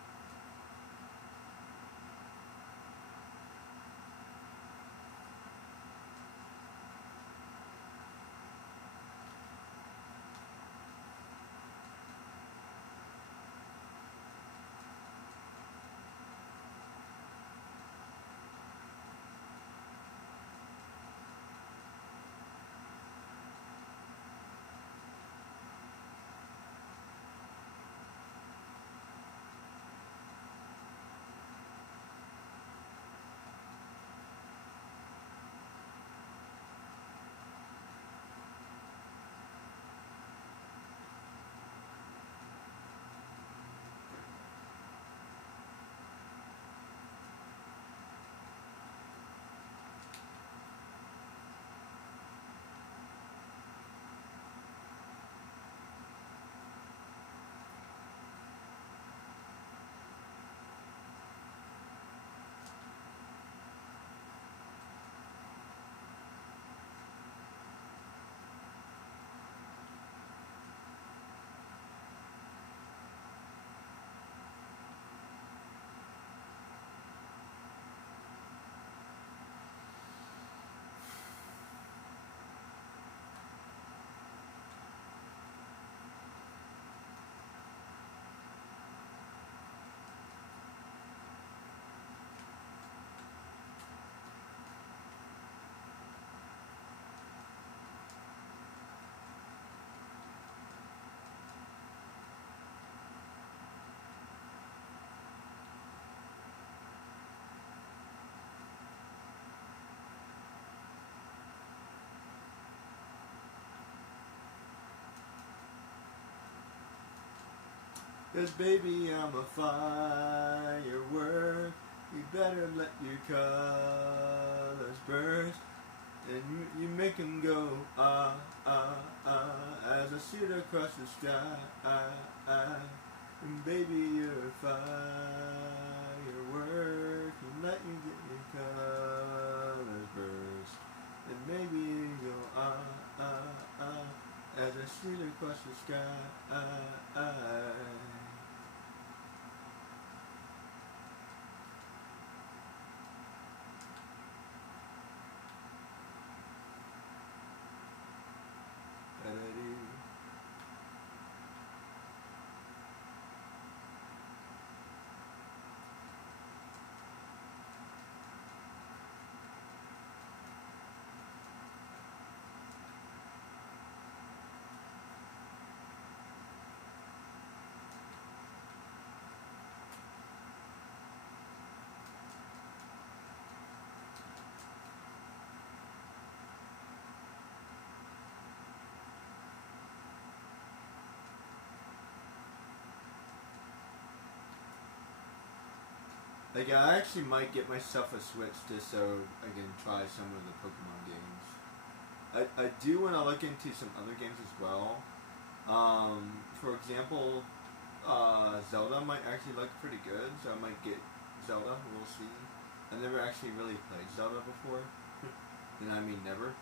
'Cause baby, I'm a firework. You better let your colors burst. And you make 'em go, ah, ah, ah, as I shoot across the sky. And baby, you're a firework. And let you get your colors burst. And maybe you go, ah, ah, ah, as I shoot across the sky. Like, I actually might get myself a Switch just so I can try some of the Pokemon games. I do want to look into some other games as well. For example, Zelda might actually look pretty good, so I might get Zelda. We'll see. I've never actually really played Zelda before. And I mean never.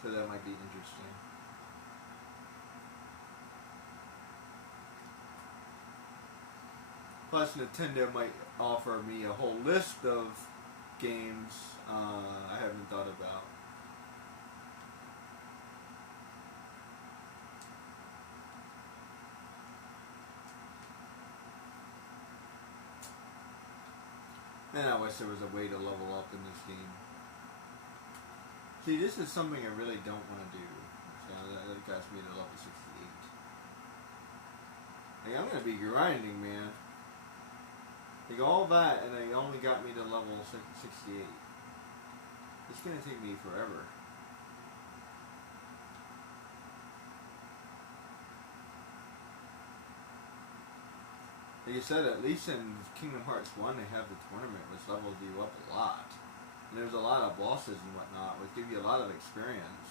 So that might be interesting. Plus, Nintendo might offer me a whole list of games I haven't thought about. And I wish there was a way to level up in this game. See, this is something I really don't want to do. So that got me to level 68. Like, I'm going to be grinding, man. Like, all that, and they only got me to level 68. It's going to take me forever. Like I said, at least in Kingdom Hearts 1, they have the tournament, which levels you up a lot. And there's a lot of bosses and whatnot, which give you a lot of experience.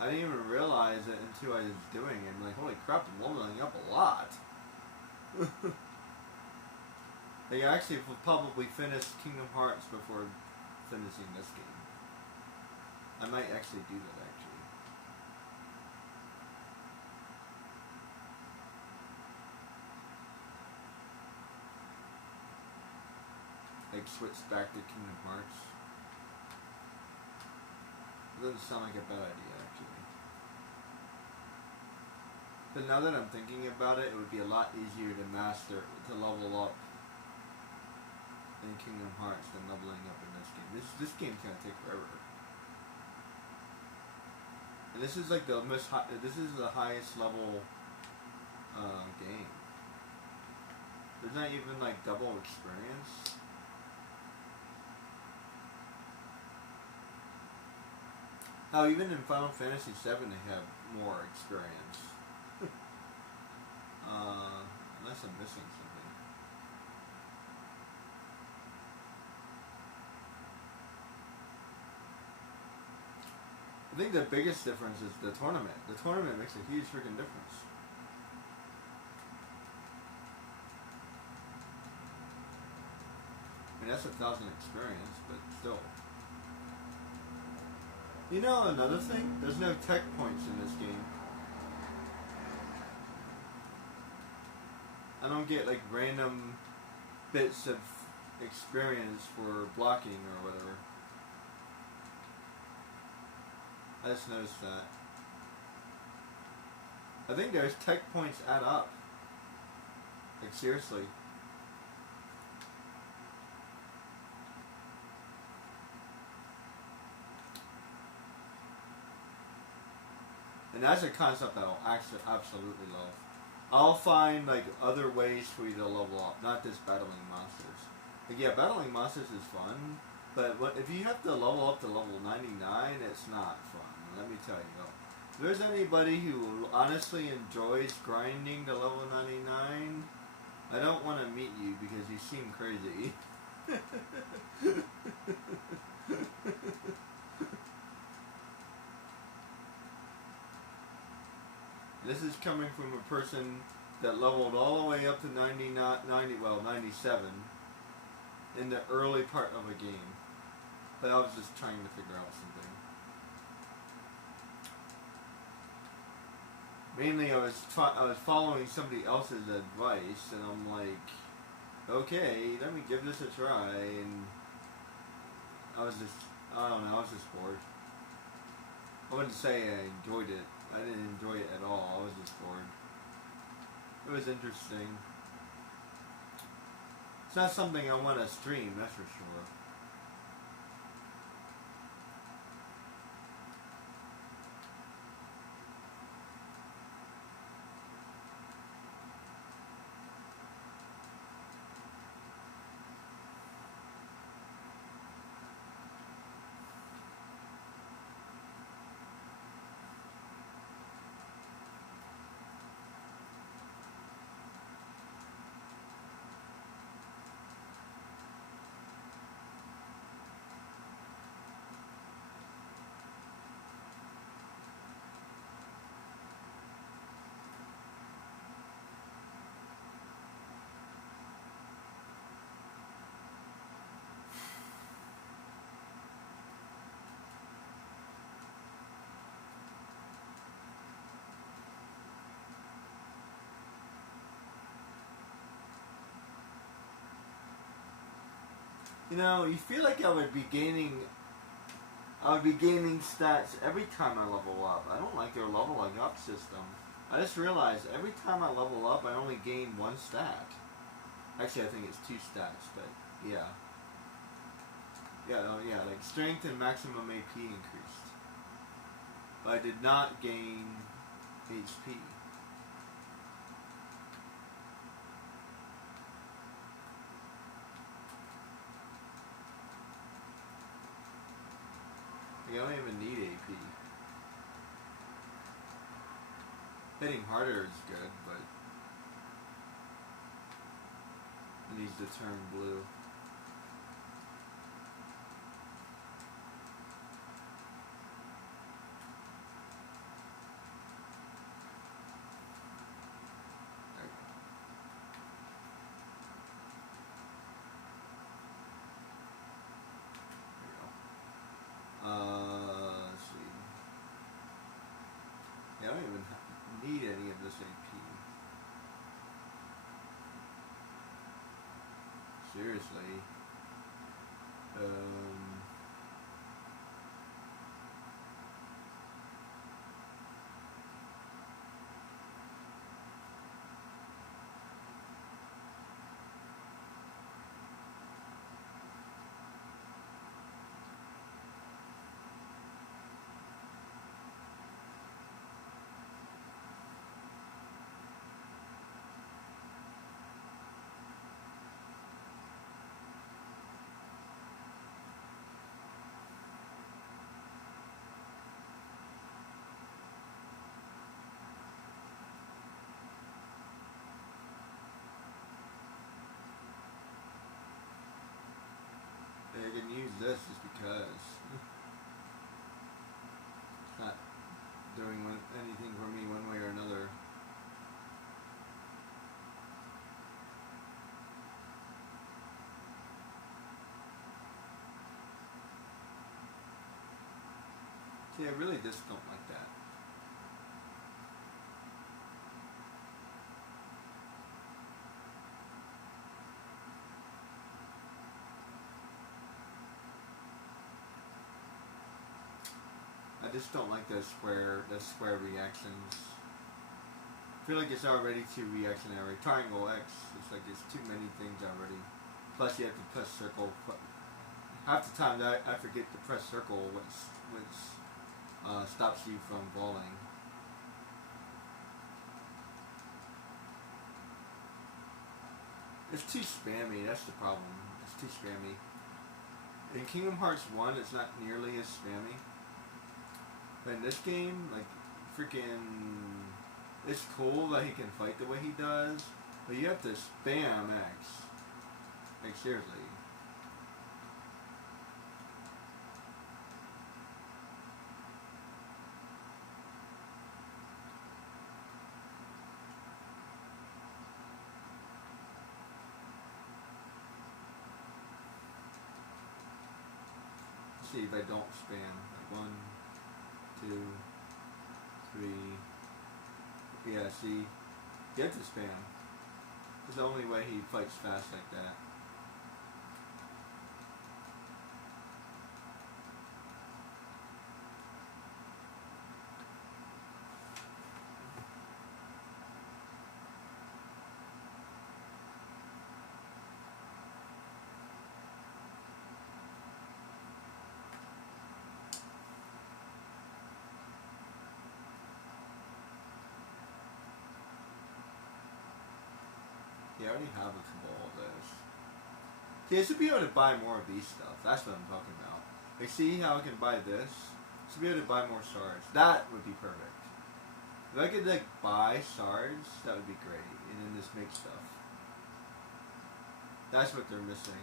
I didn't even realize it until I was doing it. I'm like, holy crap, I'm leveling up a lot. Like, I actually will probably finish Kingdom Hearts before finishing this game. I might actually do that, actually. Like, switch back to Kingdom Hearts. It doesn't sound like a bad idea, actually. But now that I'm thinking about it, it would be a lot easier to master, to level up in Kingdom Hearts than leveling up in this game. This game's gonna take forever. And this is like the most this is the highest level game. There's not even like double experience. Oh, even in Final Fantasy VII they have more experience. Unless I'm missing something. I think the biggest difference is the tournament. The tournament makes a huge freaking difference. I mean, that's 1,000 experience, but still. You know another thing? There's no tech points in this game. I don't get like random bits of experience for blocking or whatever. I just noticed that. I think those tech points add up. Like, seriously. And that's a concept that I'll actually absolutely love. I'll find like other ways for you to level up, not just battling monsters. Like, yeah, battling monsters is fun, but if you have to level up to level 99, it's not fun. Let me tell you. If there's anybody who honestly enjoys grinding to level 99, I don't want to meet you because you seem crazy. This is coming from a person that leveled all the way up to 97 in the early part of a game. But I was just trying to figure out something. Mainly I was following somebody else's advice, and I'm like, okay, let me give this a try, and I was just bored. I wouldn't say I enjoyed it. I didn't enjoy it at all. I was just bored. It was interesting. It's not something I want to stream, that's for sure. You know, you feel like I would be gaining stats every time I level up. I don't like their leveling up system. I just realized every time I level up, I only gain one stat. Actually, I think it's 2 stats, but yeah. Yeah, like strength and maximum AP increased. But I did not gain HP. I don't even need AP. Hitting harder is good, but it needs to turn blue. Let's see. Yeah, I don't even need any of this AP. Seriously. I can use this just because it's not doing anything for me one way or another. See, I really just don't like that. I just don't like the square reactions. I feel like it's already too reactionary. Triangle X, it's like there's too many things already. Plus you have to press circle. Half the time I forget to press circle, which stops you from falling. It's too spammy. That's the problem. It's too spammy. In Kingdom Hearts 1, it's not nearly as spammy. But in this game, like, freaking... It's cool that he can fight the way he does, but you have to spam X. Like, seriously. Let's see if I don't spam. Like, 1, 2, 3... Yeah, see? You have to spam. It's the only way he fights fast like that. Yeah, I already have a couple of those. See, I should be able to buy more of these stuff. That's what I'm talking about. Like, see how I can buy this? I should be able to buy more shards. That would be perfect. If I could, like, buy shards, that would be great. And then just make stuff. That's what they're missing.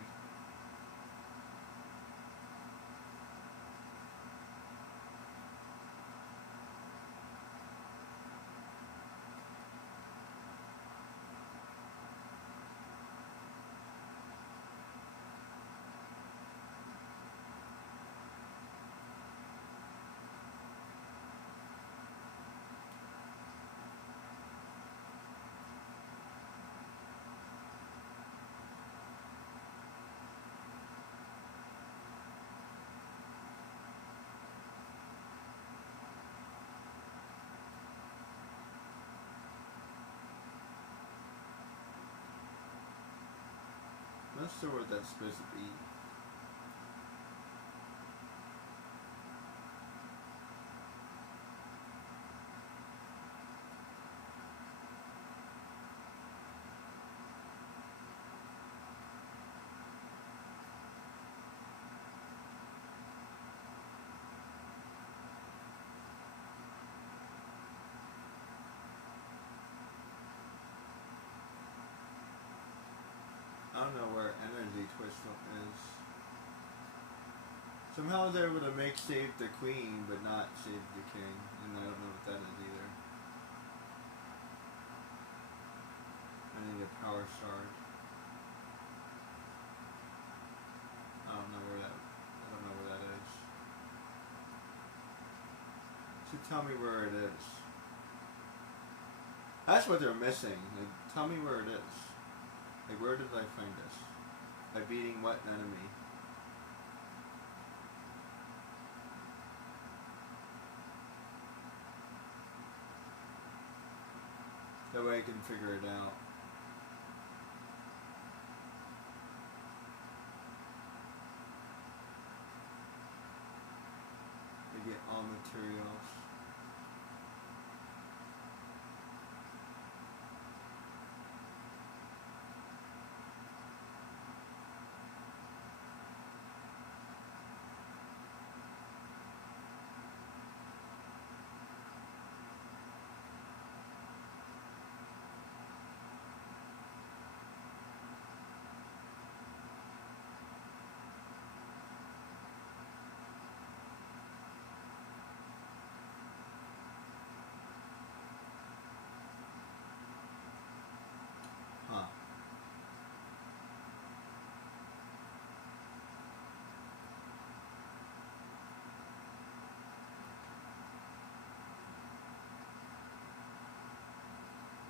I'm not sure what that's supposed to be. I don't know where Energy Twist is. Somehow I was able to make save the queen, but not save the king, and I don't know what that is either. I need a power shard. I don't know where that is. So tell me where it is. That's what they're missing. Like, tell me where it is. Like, where did I find this? By beating what enemy? That way I can figure it out. I get all materials. Huh.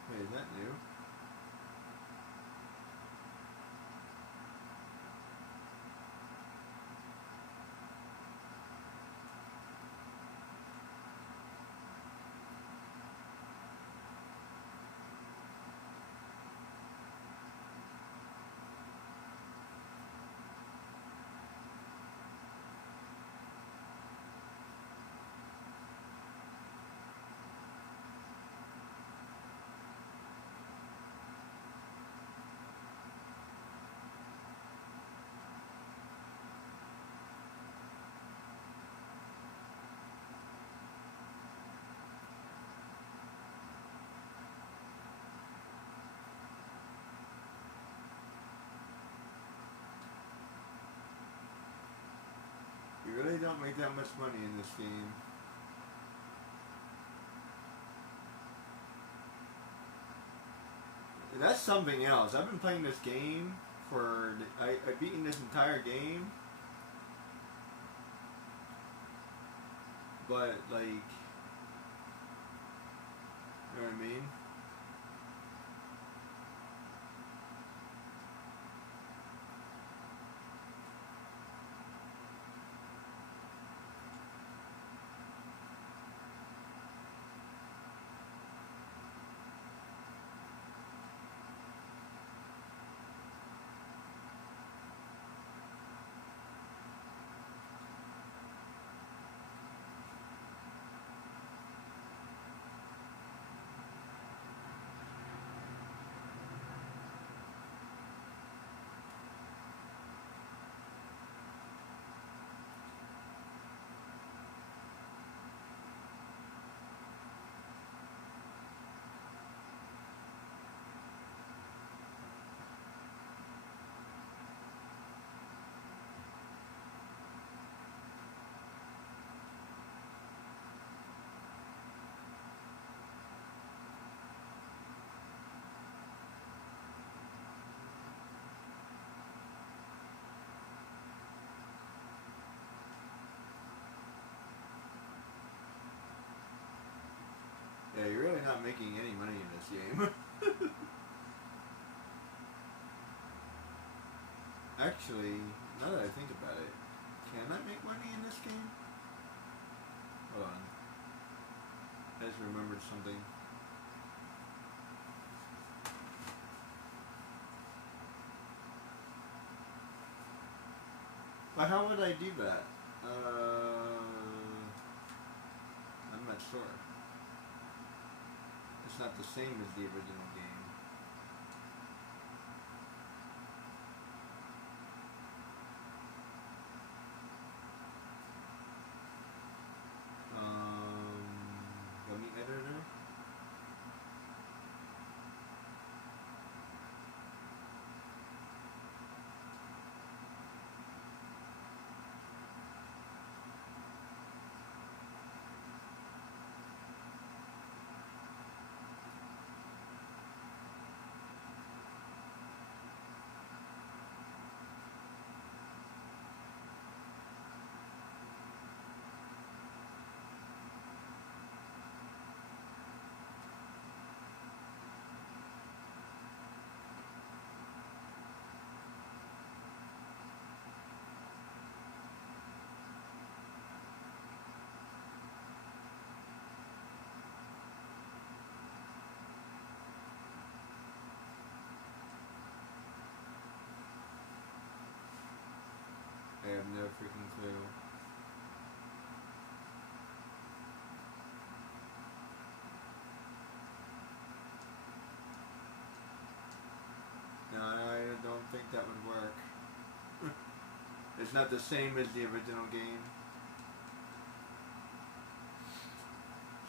Wait, is that new? really don't make that much money in this game. And that's something else. I've been playing this game for... I've beaten this entire game. But, like... You know what I mean? Yeah, you're really not making any money in this game. Actually, now that I think about it, can I make money in this game? Hold on. I just remembered something. But how would I do that? I'm not sure. It's not the same as the original game. Gummy editor? I have no freaking clue. No, I don't think that would work. It's not the same as the original game.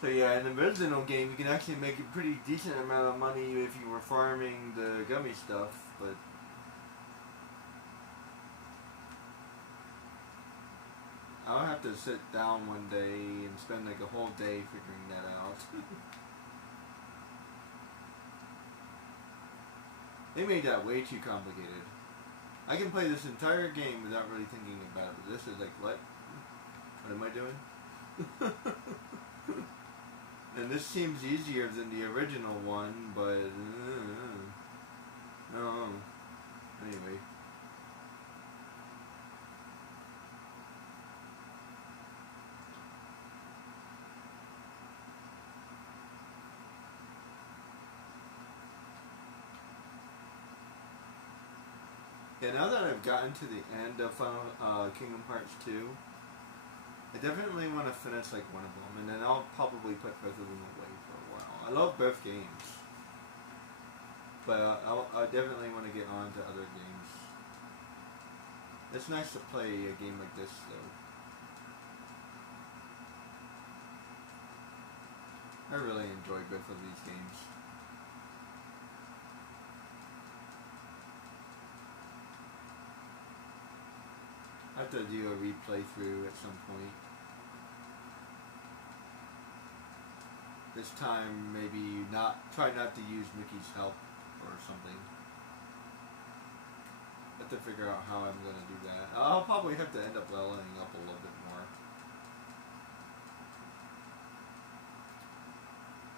So yeah, in the original game, you can actually make a pretty decent amount of money if you were farming the gummy stuff, but... I'll have to sit down one day and spend like a whole day figuring that out. They made that way too complicated. I can play this entire game without really thinking about it, but this is like, what? What am I doing? And this seems easier than the original one, but... no. Anyway. Yeah, now that I've gotten to the end of Kingdom Hearts 2, I definitely want to finish like one of them, and then I'll probably put both of them away for a while. I love both games, but I definitely want to get on to other games. It's nice to play a game like this, though. I really enjoy both of these games. I have to do a replay through at some point. This time, maybe try not to use Mickey's help or something. I have to figure out how I'm going to do that. I'll probably have to end up leveling up a little bit more.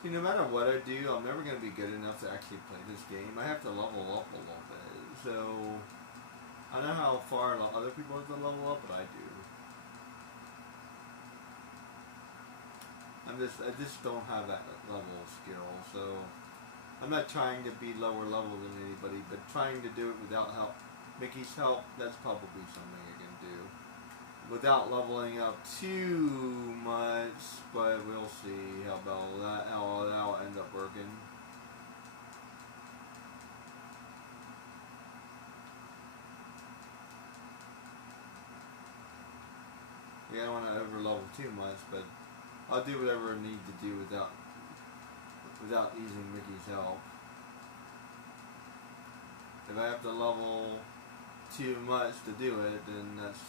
See, no matter what I do, I'm never going to be good enough to actually play this game. I have to level up a little bit. So, I know how far other people have to level up, but I do. I just don't have that level of skill, so I'm not trying to be lower level than anybody, but trying to do it without help, Mickey's help, that's probably something I can do. Without leveling up too much, but we'll see how that'll end up working. Yeah, I don't want to over level too much, but I'll do whatever I need to do without using Mickey's help. If I have to level too much to do it, then that's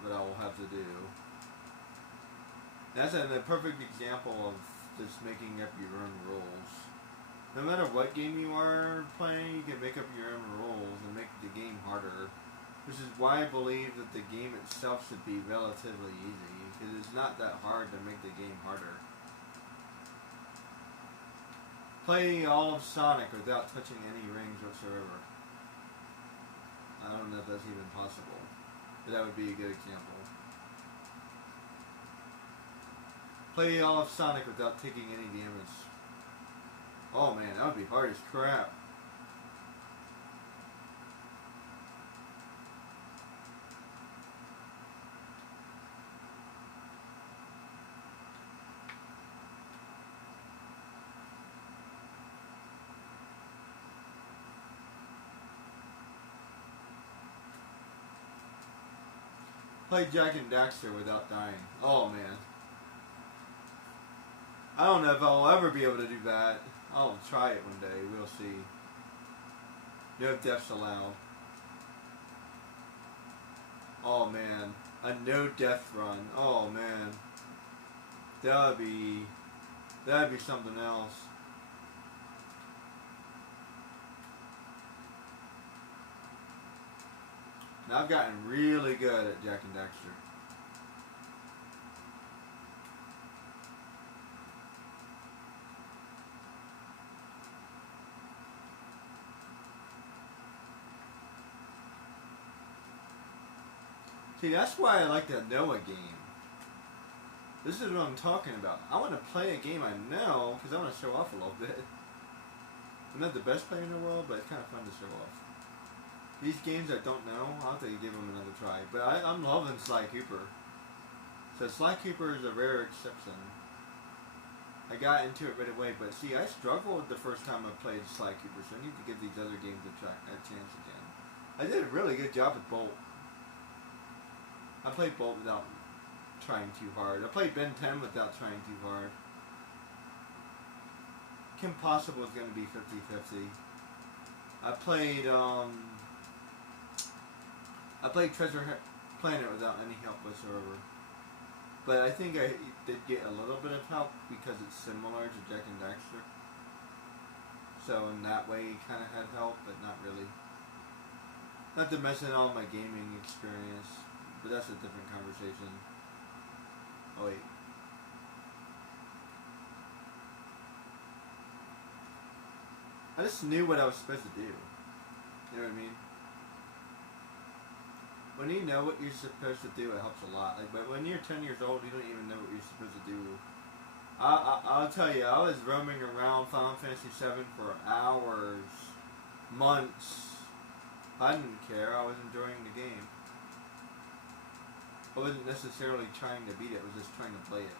what I will have to do. That's a perfect example of just making up your own rules. No matter what game you are playing, you can make up your own rules and make the game harder. Which is why I believe that the game itself should be relatively easy, because it's not that hard to make the game harder. Play all of Sonic without touching any rings whatsoever. I don't know if that's even possible, but that would be a good example. Play all of Sonic without taking any damage. Oh man, that would be hard as crap. Play Jak and Daxter without dying. Oh man. I don't know if I'll ever be able to do that. I'll try it one day. We'll see. No deaths allowed. Oh man. A no death run. Oh man. That'd be something else. Now I've gotten really good at Jak and Daxter. See, that's why I like the Noah game. This is what I'm talking about. I want to play a game I know because I want to show off a little bit. I'm not the best player in the world, but it's kind of fun to show off. These games I don't know, I'll have to give them another try. But I'm loving Sly Cooper. So Sly Cooper is a rare exception. I got into it right away, but see, I struggled the first time I played Sly Cooper, so I need to give these other games a chance again. I did a really good job with Bolt. I played Bolt without trying too hard. I played Ben 10 without trying too hard. Kim Possible is going to be 50-50. I played Treasure Planet without any help whatsoever. But I think I did get a little bit of help because it's similar to Jak and Daxter. So in that way it kind of had help, but not really. Not to mention all my gaming experience, but that's a different conversation. Oh wait. I just knew what I was supposed to do. You know what I mean? When you know what you're supposed to do, it helps a lot. Like, but when you're 10 years old, you don't even know what you're supposed to do. I'll tell you, I was roaming around Final Fantasy VII for hours, months. I didn't care. I was enjoying the game. I wasn't necessarily trying to beat it. I was just trying to play it.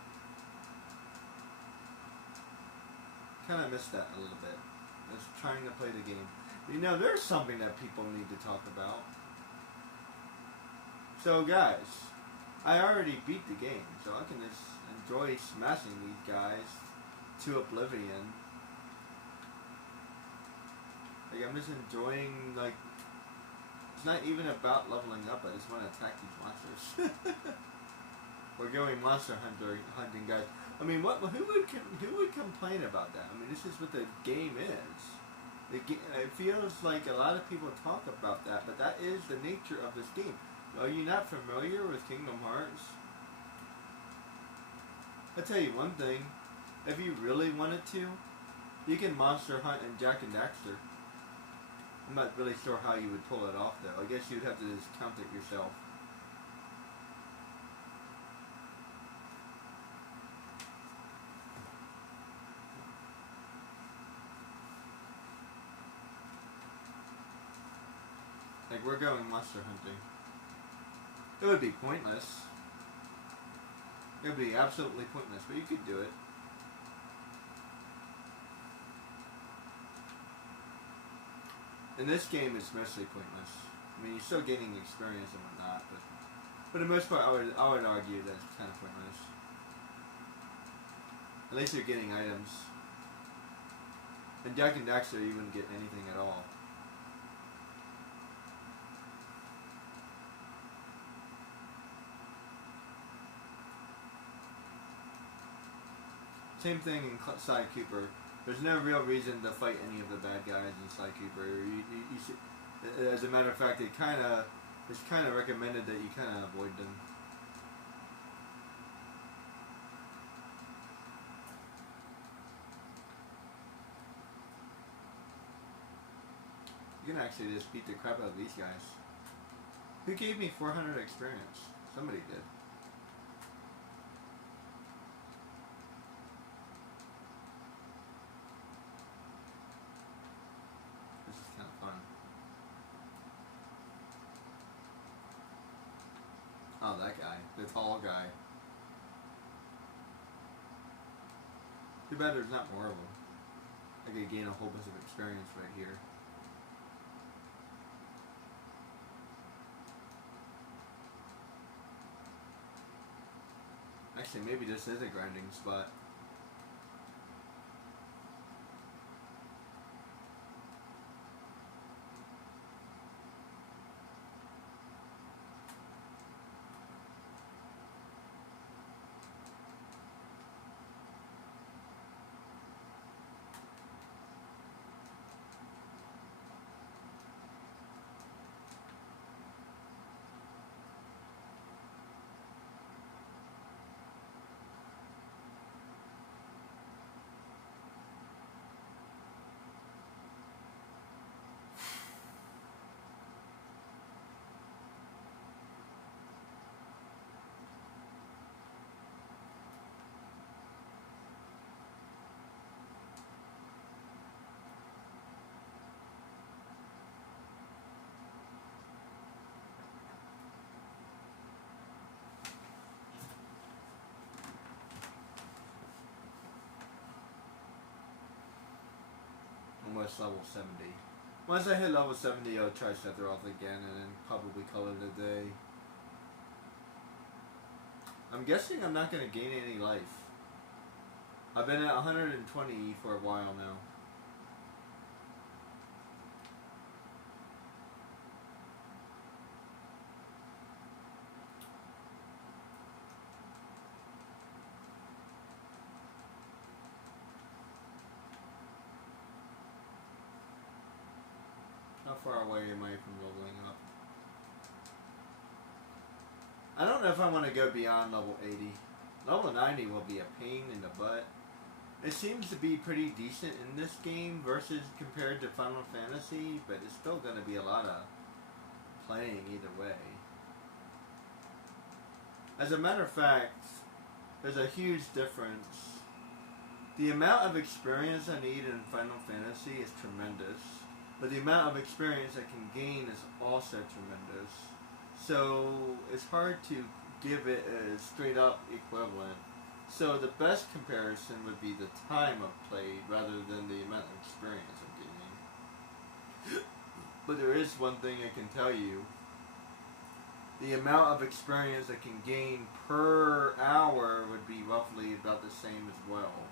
Kind of missed that a little bit. I was trying to play the game. You know, there's something that people need to talk about. So guys, I already beat the game, so I can just enjoy smashing these guys to oblivion. Like, I'm just enjoying, like, It's not even about leveling up. I just want to attack these monsters. We're going monster hunting, guys. I mean, who would complain about that? I mean, this is what the game is. It feels like a lot of people talk about that, but that is the nature of this game. Are you not familiar with Kingdom Hearts? I'll tell you one thing. If you really wanted to, you can monster hunt in Jak and Daxter. I'm not really sure how you would pull it off, though. I guess you'd have to just count it yourself. Like, we're going monster hunting. It would be pointless. It would be absolutely pointless, but you could do it. In this game, it's mostly pointless. I mean, you're still getting experience and whatnot, but for the most part, I would argue that it's kind of pointless. At least you're getting items. In Jak and Daxter, you wouldn't get anything at all. Same thing in Sly Cooper. There's no real reason to fight any of the bad guys in Sly Cooper. You should, as a matter of fact, it's kind of recommended that you kind of avoid them. You can actually just beat the crap out of these guys. Who gave me 400 experience? Somebody did. Oh, that guy. The tall guy. Too bad there's not more of them. I could gain a whole bunch of experience right here. Actually, maybe this is a grinding spot. Almost level 70. Once I hit level 70, I'll try Sephiroth again and then probably call it a day. I'm guessing I'm not going to gain any life. I've been at 120 for a while now. How far away am I from leveling up? I don't know if I want to go beyond level 80. Level 90 will be a pain in the butt. It seems to be pretty decent in this game versus compared to Final Fantasy, but it's still going to be a lot of playing either way. As a matter of fact, there's a huge difference. The amount of experience I need in Final Fantasy is tremendous, but the amount of experience I can gain is also tremendous. So it's hard to give it a straight up equivalent. So the best comparison would be the time I've played rather than the amount of experience I'm gaining. But there is one thing I can tell you. The amount of experience I can gain per hour would be roughly about the same as well.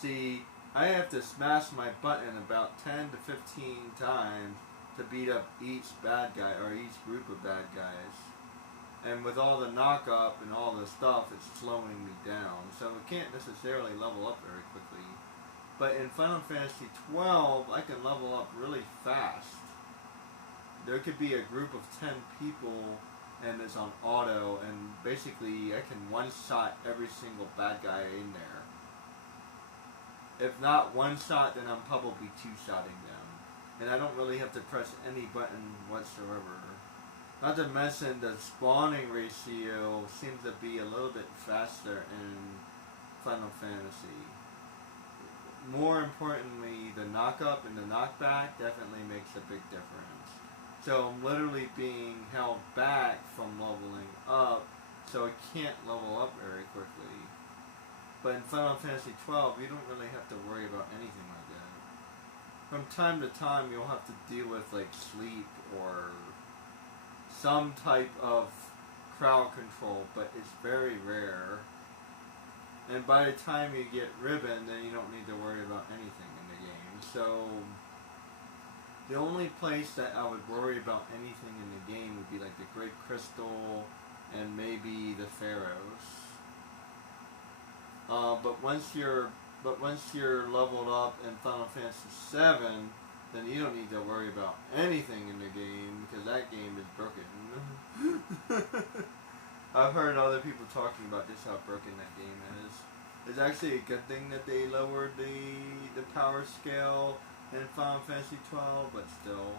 See, I have to smash my button about 10 to 15 times to beat up each bad guy or each group of bad guys. And with all the knock up and all the stuff, it's slowing me down. So I can't necessarily level up very quickly. But in Final Fantasy 12, I can level up really fast. There could be a group of 10 people and it's on auto, and basically I can one-shot every single bad guy in there. If not one shot, then I'm probably two-shotting them. And I don't really have to press any button whatsoever. Not to mention the spawning ratio seems to be a little bit faster in Final Fantasy. More importantly, the knock-up and the knockback definitely makes a big difference. So I'm literally being held back from leveling up, so I can't level up very quickly. But in Final Fantasy 12, you don't really have to worry about anything like that. From time to time, you'll have to deal with like sleep or some type of crowd control, but it's very rare. And by the time you get Ribbon, then you don't need to worry about anything in the game. So the only place that I would worry about anything in the game would be like the Great Crystal and maybe the Pharaohs. But once you're leveled up in Final Fantasy 7, then you don't need to worry about anything in the game because that game is broken. I've heard other people talking about just how broken that game is. It's actually a good thing that they lowered the power scale in Final Fantasy 12, but still.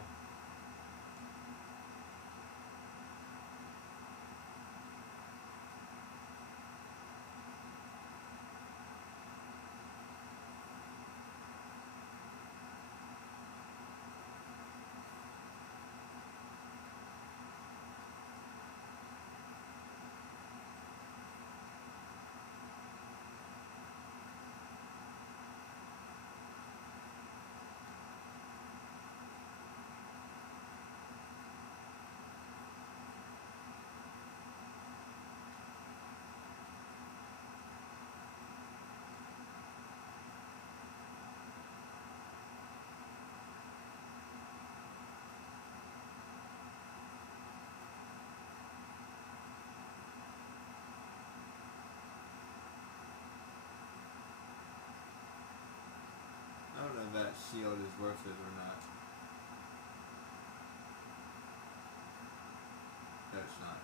I don't know if that shield is worth it or not. No, it's not.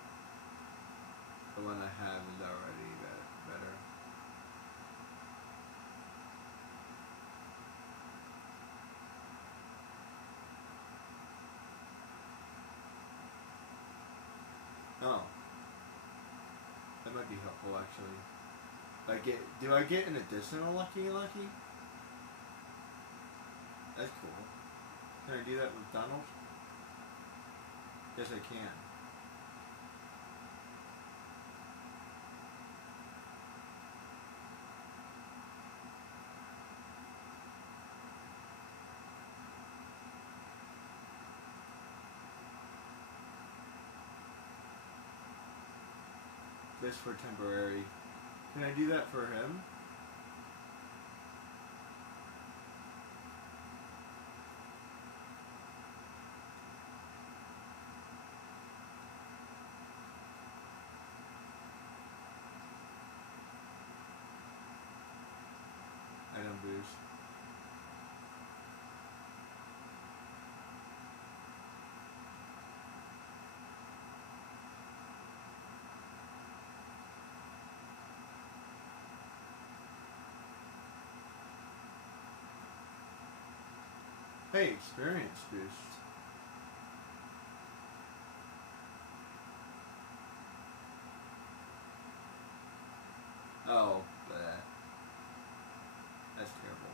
The one I have is already better. Oh. That might be helpful actually. Do I get an additional Lucky? That's cool. Can I do that with Donald? Yes, I can. This for temporary. Can I do that for him? Item boost. Hey, experience boost. Oh, bleh. That's terrible.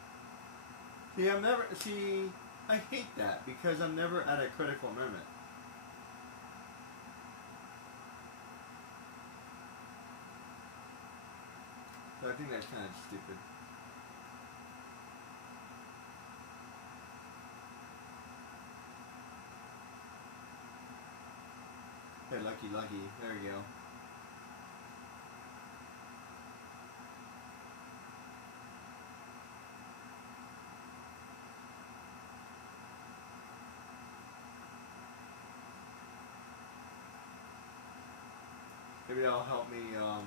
I hate that because I'm never at a critical moment. So I think that's kind of stupid. Hey, lucky. There we go. Maybe that'll help me. I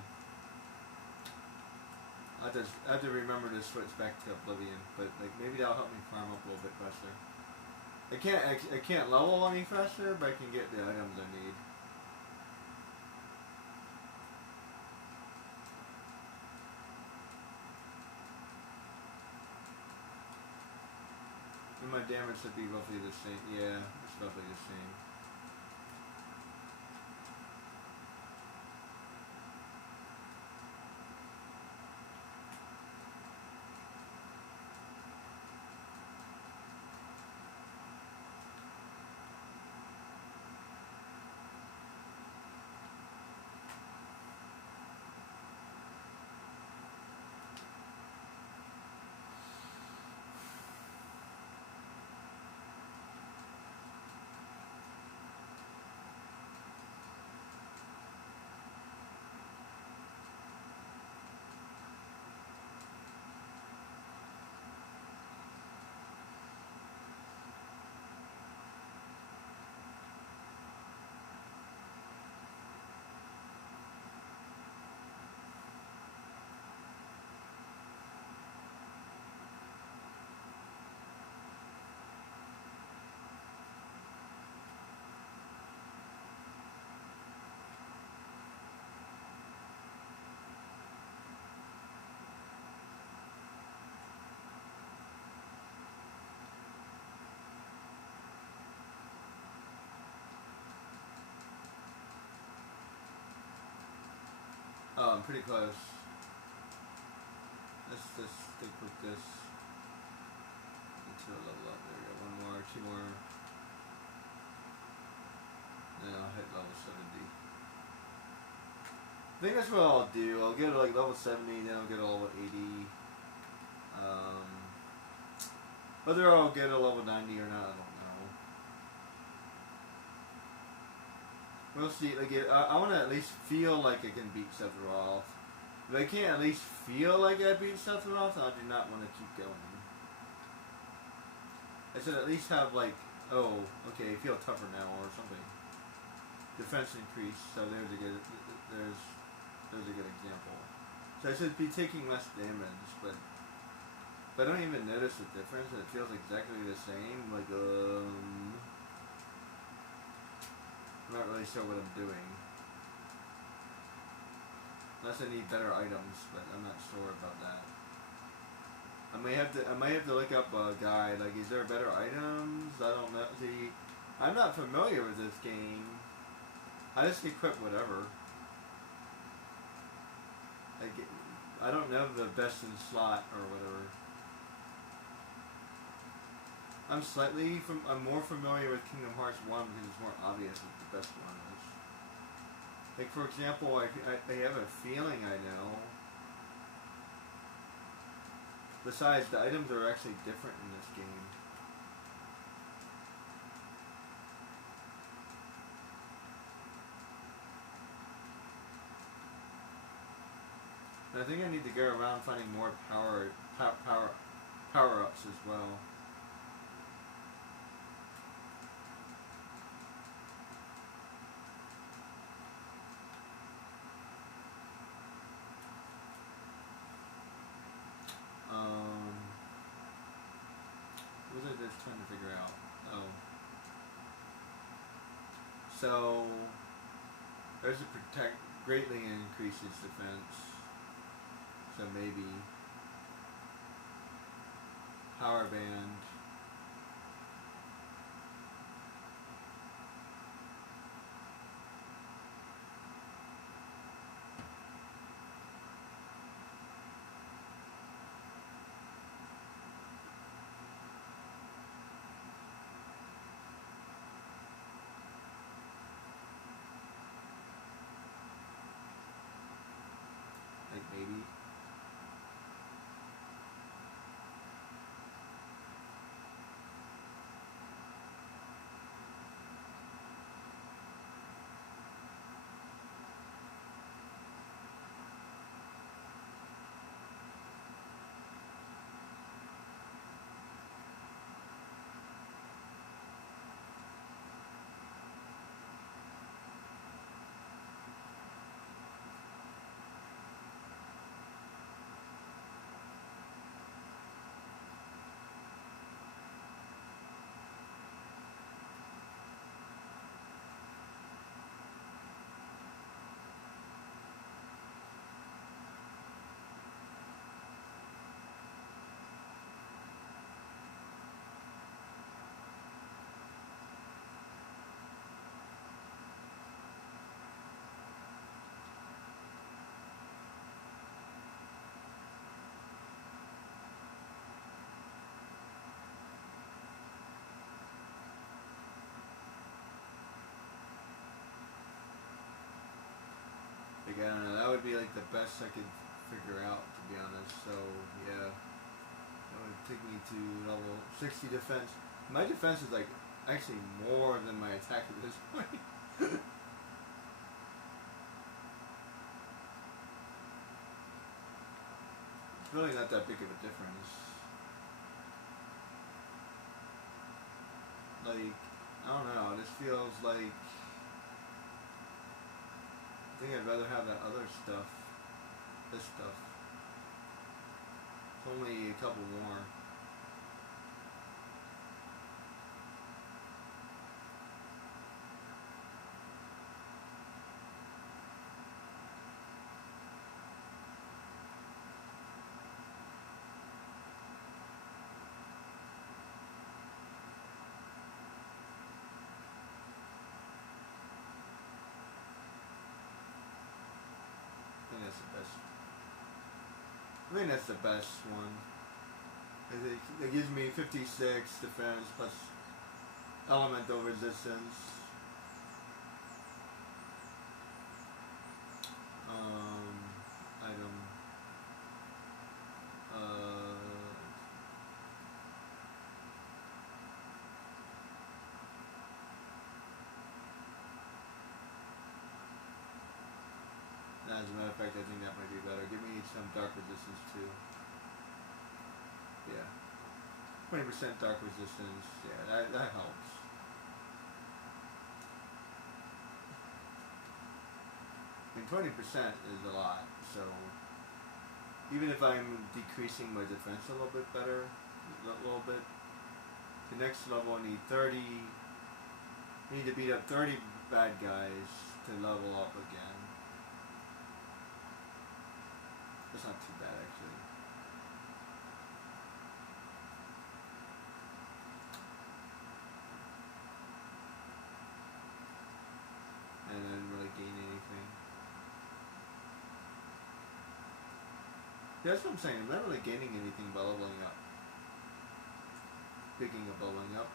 have to remember to switch back to Oblivion, but like maybe that'll help me farm up a little bit faster. I can't level any faster, but I can get the items I need. And my damage should be roughly the same. Yeah, it's roughly the same. Oh, I'm pretty close. Let's just stick with this until a level up. There we go. One more, two more. Then I'll hit level 70. I think that's what I'll do. I'll get like level 70, then I'll get a level 80. Whether I'll get a level 90 or not, I don't know. We'll see. Like, I want to at least feel like I can beat Sephiroth. If I can't at least feel like I beat Sephiroth, I do not want to keep going. I should at least have like, oh, okay, feel tougher now or something. Defense increase. So there's a good example. So I should be taking less damage, but I don't even notice the difference. It feels exactly the same. Like I'm not really sure what I'm doing. Unless I need better items, but I'm not sure about that. I might have to look up a guide. Like, is there better items? I don't know. See, I'm not familiar with this game. I just equip whatever. Like, I don't know the best in slot or whatever. I'm more familiar with Kingdom Hearts 1 because it's more obvious what the best one is. Like, for example, I have a feeling I know. Besides, the items are actually different in this game. And I think I need to go around finding more power-ups as well. What was I just trying to figure out? Oh. So, there's a protect, greatly increases defense. So maybe power band. Like maybe. I don't know. That would be like the best I could figure out, to be honest. So yeah, that would take me to level 60 defense. My defense is like actually more than my attack at this point. It's really not that big of a difference. Like, I don't know. This feels like I think I'd rather have that other stuff. This stuff. It's only a couple more. I think that's the best. I think that's the best one. It gives me 56 defense plus elemental resistance. Item. As a matter of fact, I think that might be better. Give me some dark resistance too. Yeah. 20% dark resistance. Yeah, that helps. I mean, 20% is a lot, so even if I'm decreasing my defense a little bit better, a little bit, the next level I need 30, I need to beat up 30 bad guys to level up again. That's not too bad actually. And I didn't really gain anything. Yeah, that's what I'm saying. I'm not really gaining anything by leveling up. Speaking of leveling up.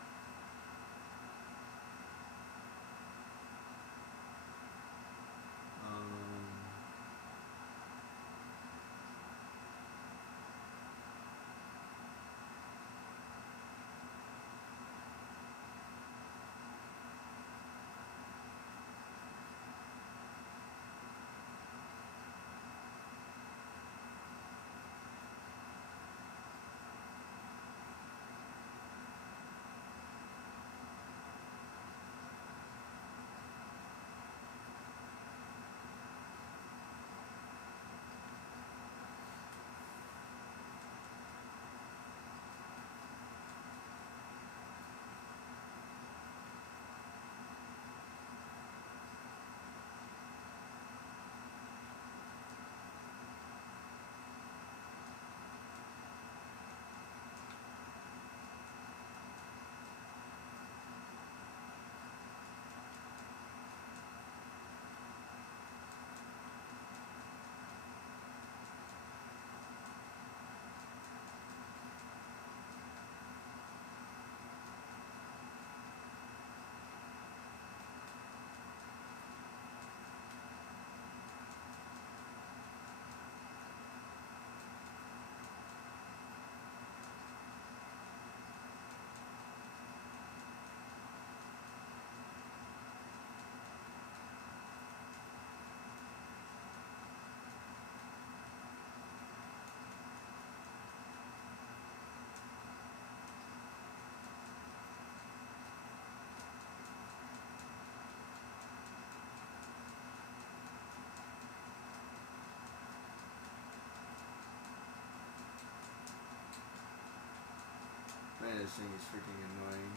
Man, this thing is freaking annoying.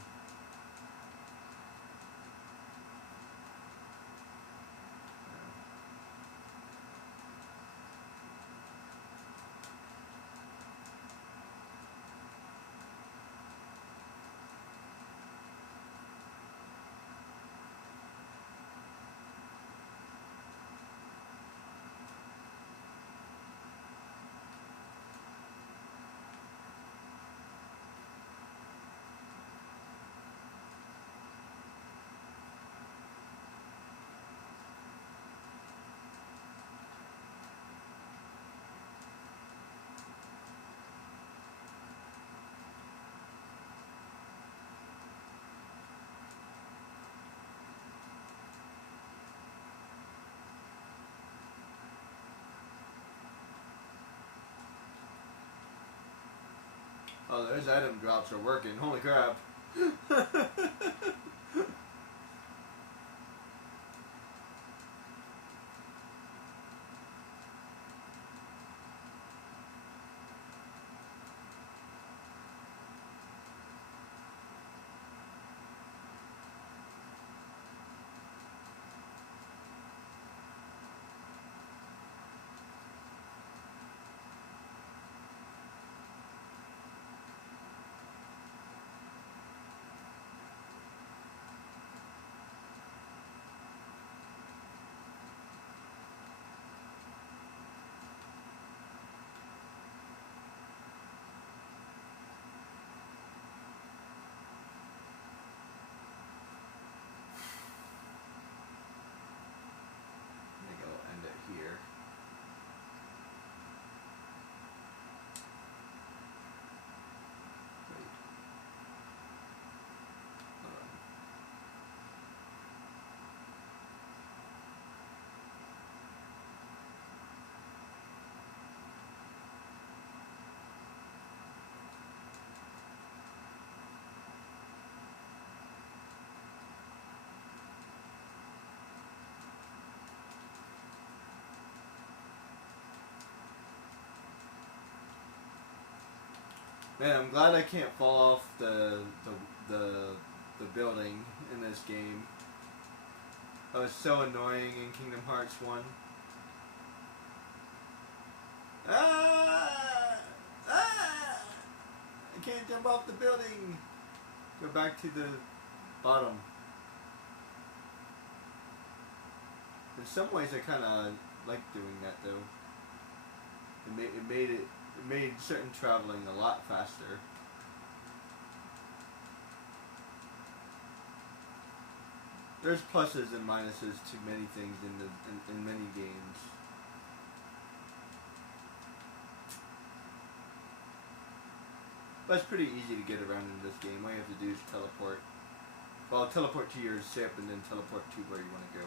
Oh, those item drops are working. Holy crap. I think I'll end it here. Wait. Hold on. Man, I'm glad I can't fall off the building in this game. That was so annoying in Kingdom Hearts 1. Ah! Ah! I can't jump off the building! Go back to the bottom. In some ways I kinda like doing that though. It made certain traveling a lot faster. There's pluses and minuses to many things in many games. But it's pretty easy to get around in this game. All you have to do is teleport. Well, teleport to your ship and then teleport to where you want to go.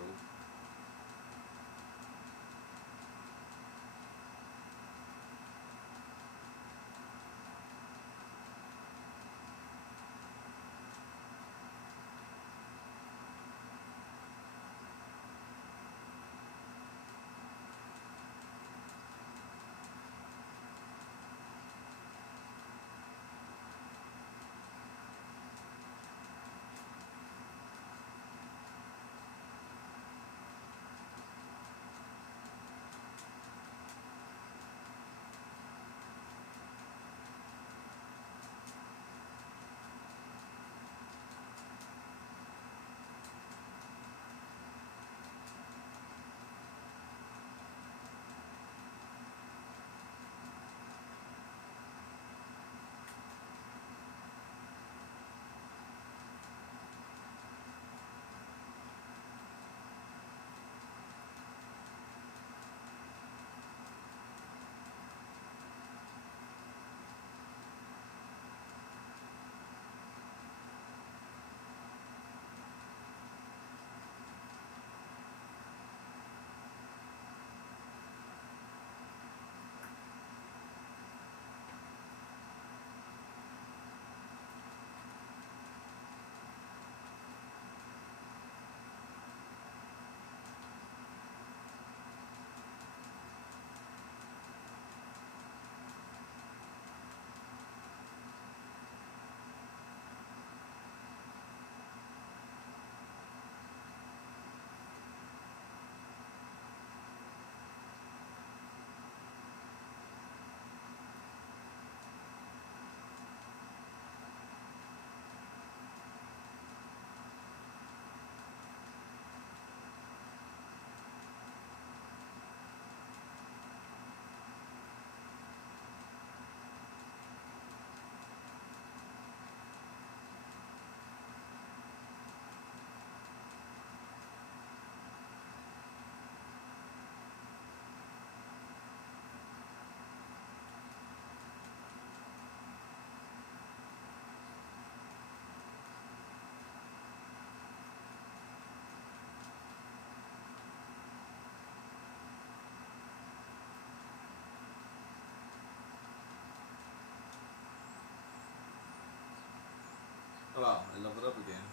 Wow, I leveled up again.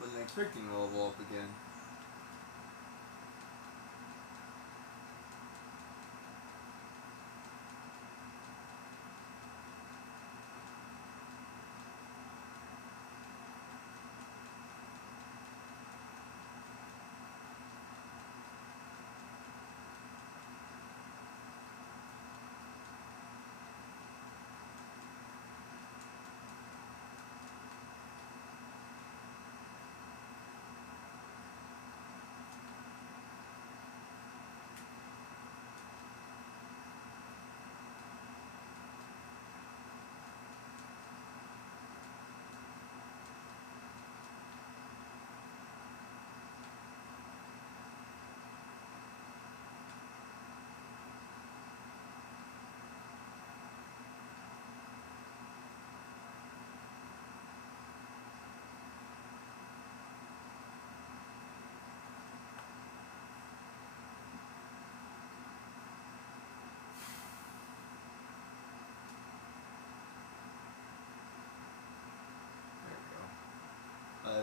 Wasn't expecting to level up again.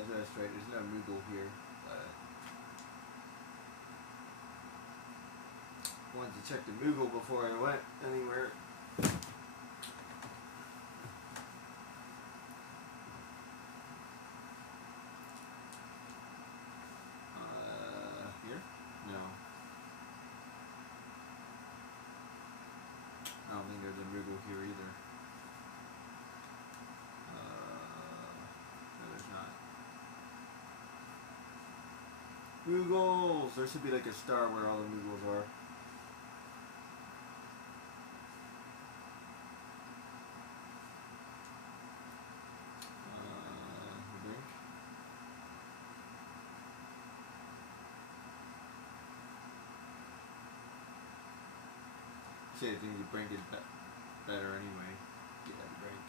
That's right, there's no Moogle here. Wanted to check the Moogle before I went anywhere. Here? No. I don't think there's a Moogle here either. No, there's not. Moogles! There should be like a star where all the Moogles are. Brink. See, I think the Brink is better anyway. Yeah, the Brink.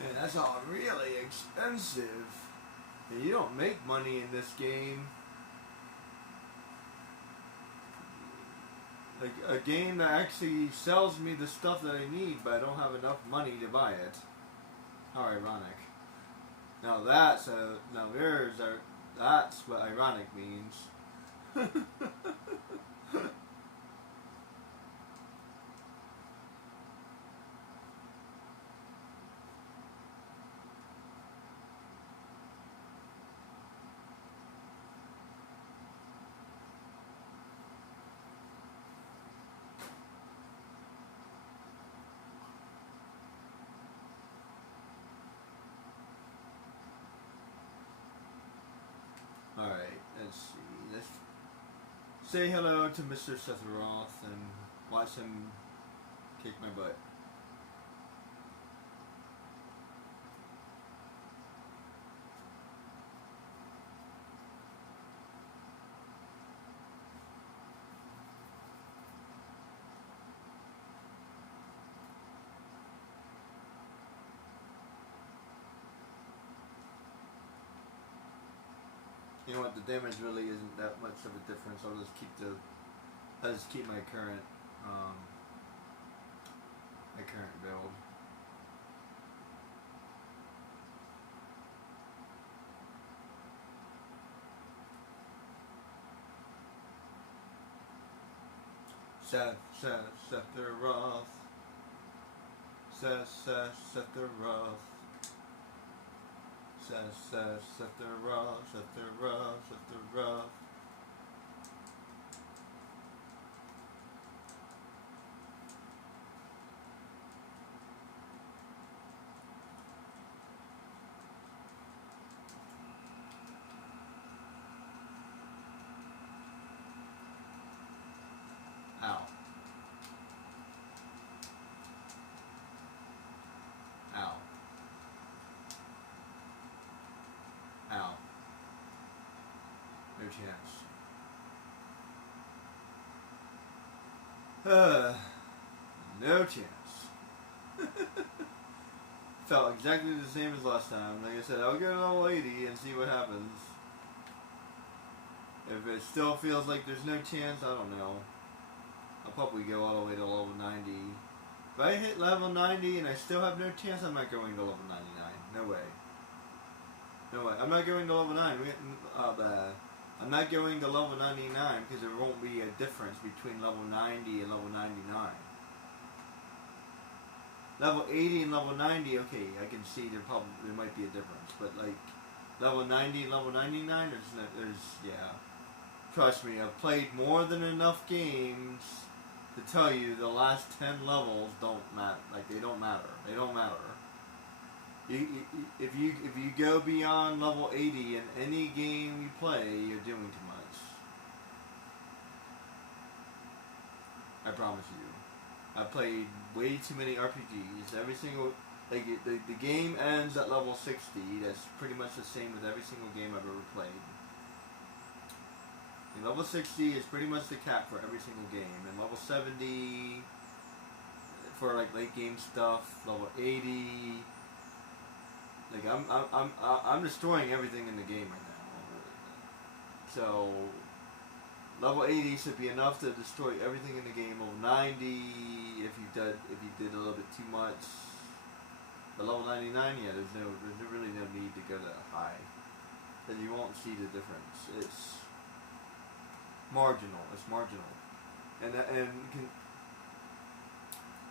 Man, that's all really expensive. And you don't make money in this game. Like a game that actually sells me the stuff that I need, but I don't have enough money to buy it. How ironic. Now that's what ironic means. Alright, let's see. Let's say hello to Mr. Sephiroth and watch him kick my butt. You know what? The damage really isn't that much of a difference. I'll just keep my current build. Sephiroth. Sephiroth. Sephiroth. Ow. Ow. Ow. No chance. No chance. Felt exactly the same as last time. Like I said, I'll go to level 80 and see what happens. If it still feels like there's no chance, I don't know. I'll probably go all the way to level 90. If I hit level 90 and I still have no chance, I'm not going to level 99. No way. No way. I'm not going to level 9. I'm not going to level 99 because there won't be a difference between level 90 and level 99. Level 80 and level 90, okay, I can see there might be a difference, but like level 90 and level 99, yeah. Trust me, I've played more than enough games to tell you the last 10 levels don't matter. Like they don't matter. They don't matter. If you go beyond level 80 in any game you play, you're doing too much. I promise you. I played way too many RPGs. Every single the game ends at level 60. That's pretty much the same with every single game I've ever played. And level 60 is pretty much the cap for every single game. And level 70 for like late game stuff. Level 80. Like I'm destroying everything in the game right now. So level 80 should be enough to destroy everything in the game. Level 90 if you did a little bit too much. But level 99, yeah, there's really no need to go that high. Because you won't see the difference. It's marginal. It's marginal.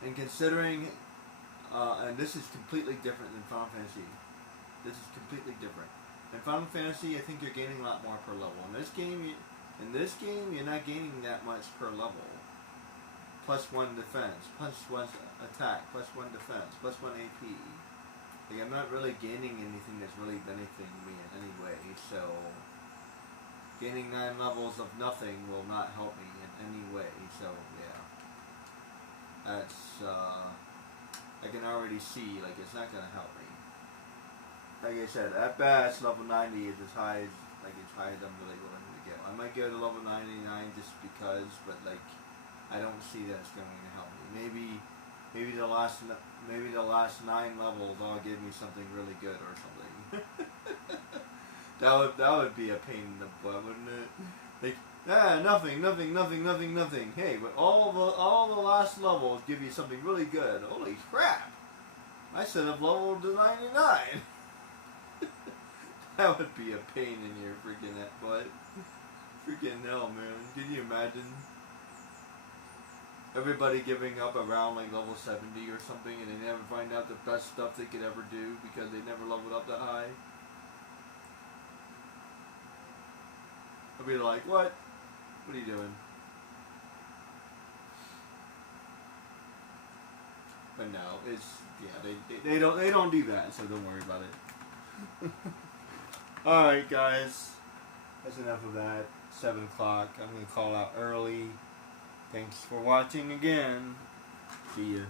And considering and this is completely different than Final Fantasy. This is completely different. In Final Fantasy, I think you're gaining a lot more per level. In this game, you're not gaining that much per level. +1 defense, +1 attack, +1 defense, +1 AP. Like I'm not really gaining anything that's really benefiting me in any way. So gaining 9 levels of nothing will not help me in any way. So yeah, that's I can already see like it's not gonna help me. Like I said, at best, level 90 is as high as I'm really willing to go. I might go to level 99 just because, but like, I don't see that it's going to help me. Maybe the last 9 levels all give me something really good or something. that would be a pain in the butt, wouldn't it? Like Yeah, nothing. Hey, but all the last levels give you something really good. Holy crap! I should have leveled to 99. That would be a pain in your freaking butt. Freaking hell, man. Can you imagine? Everybody giving up around like level 70 or something, and they never find out the best stuff they could ever do because they never leveled up that high. I'd be like, what? What are you doing? But no, it's they don't do that, so don't worry about it. All right, guys, that's enough of that. 7 o'clock. I'm gonna call out early. Thanks for watching again. See ya.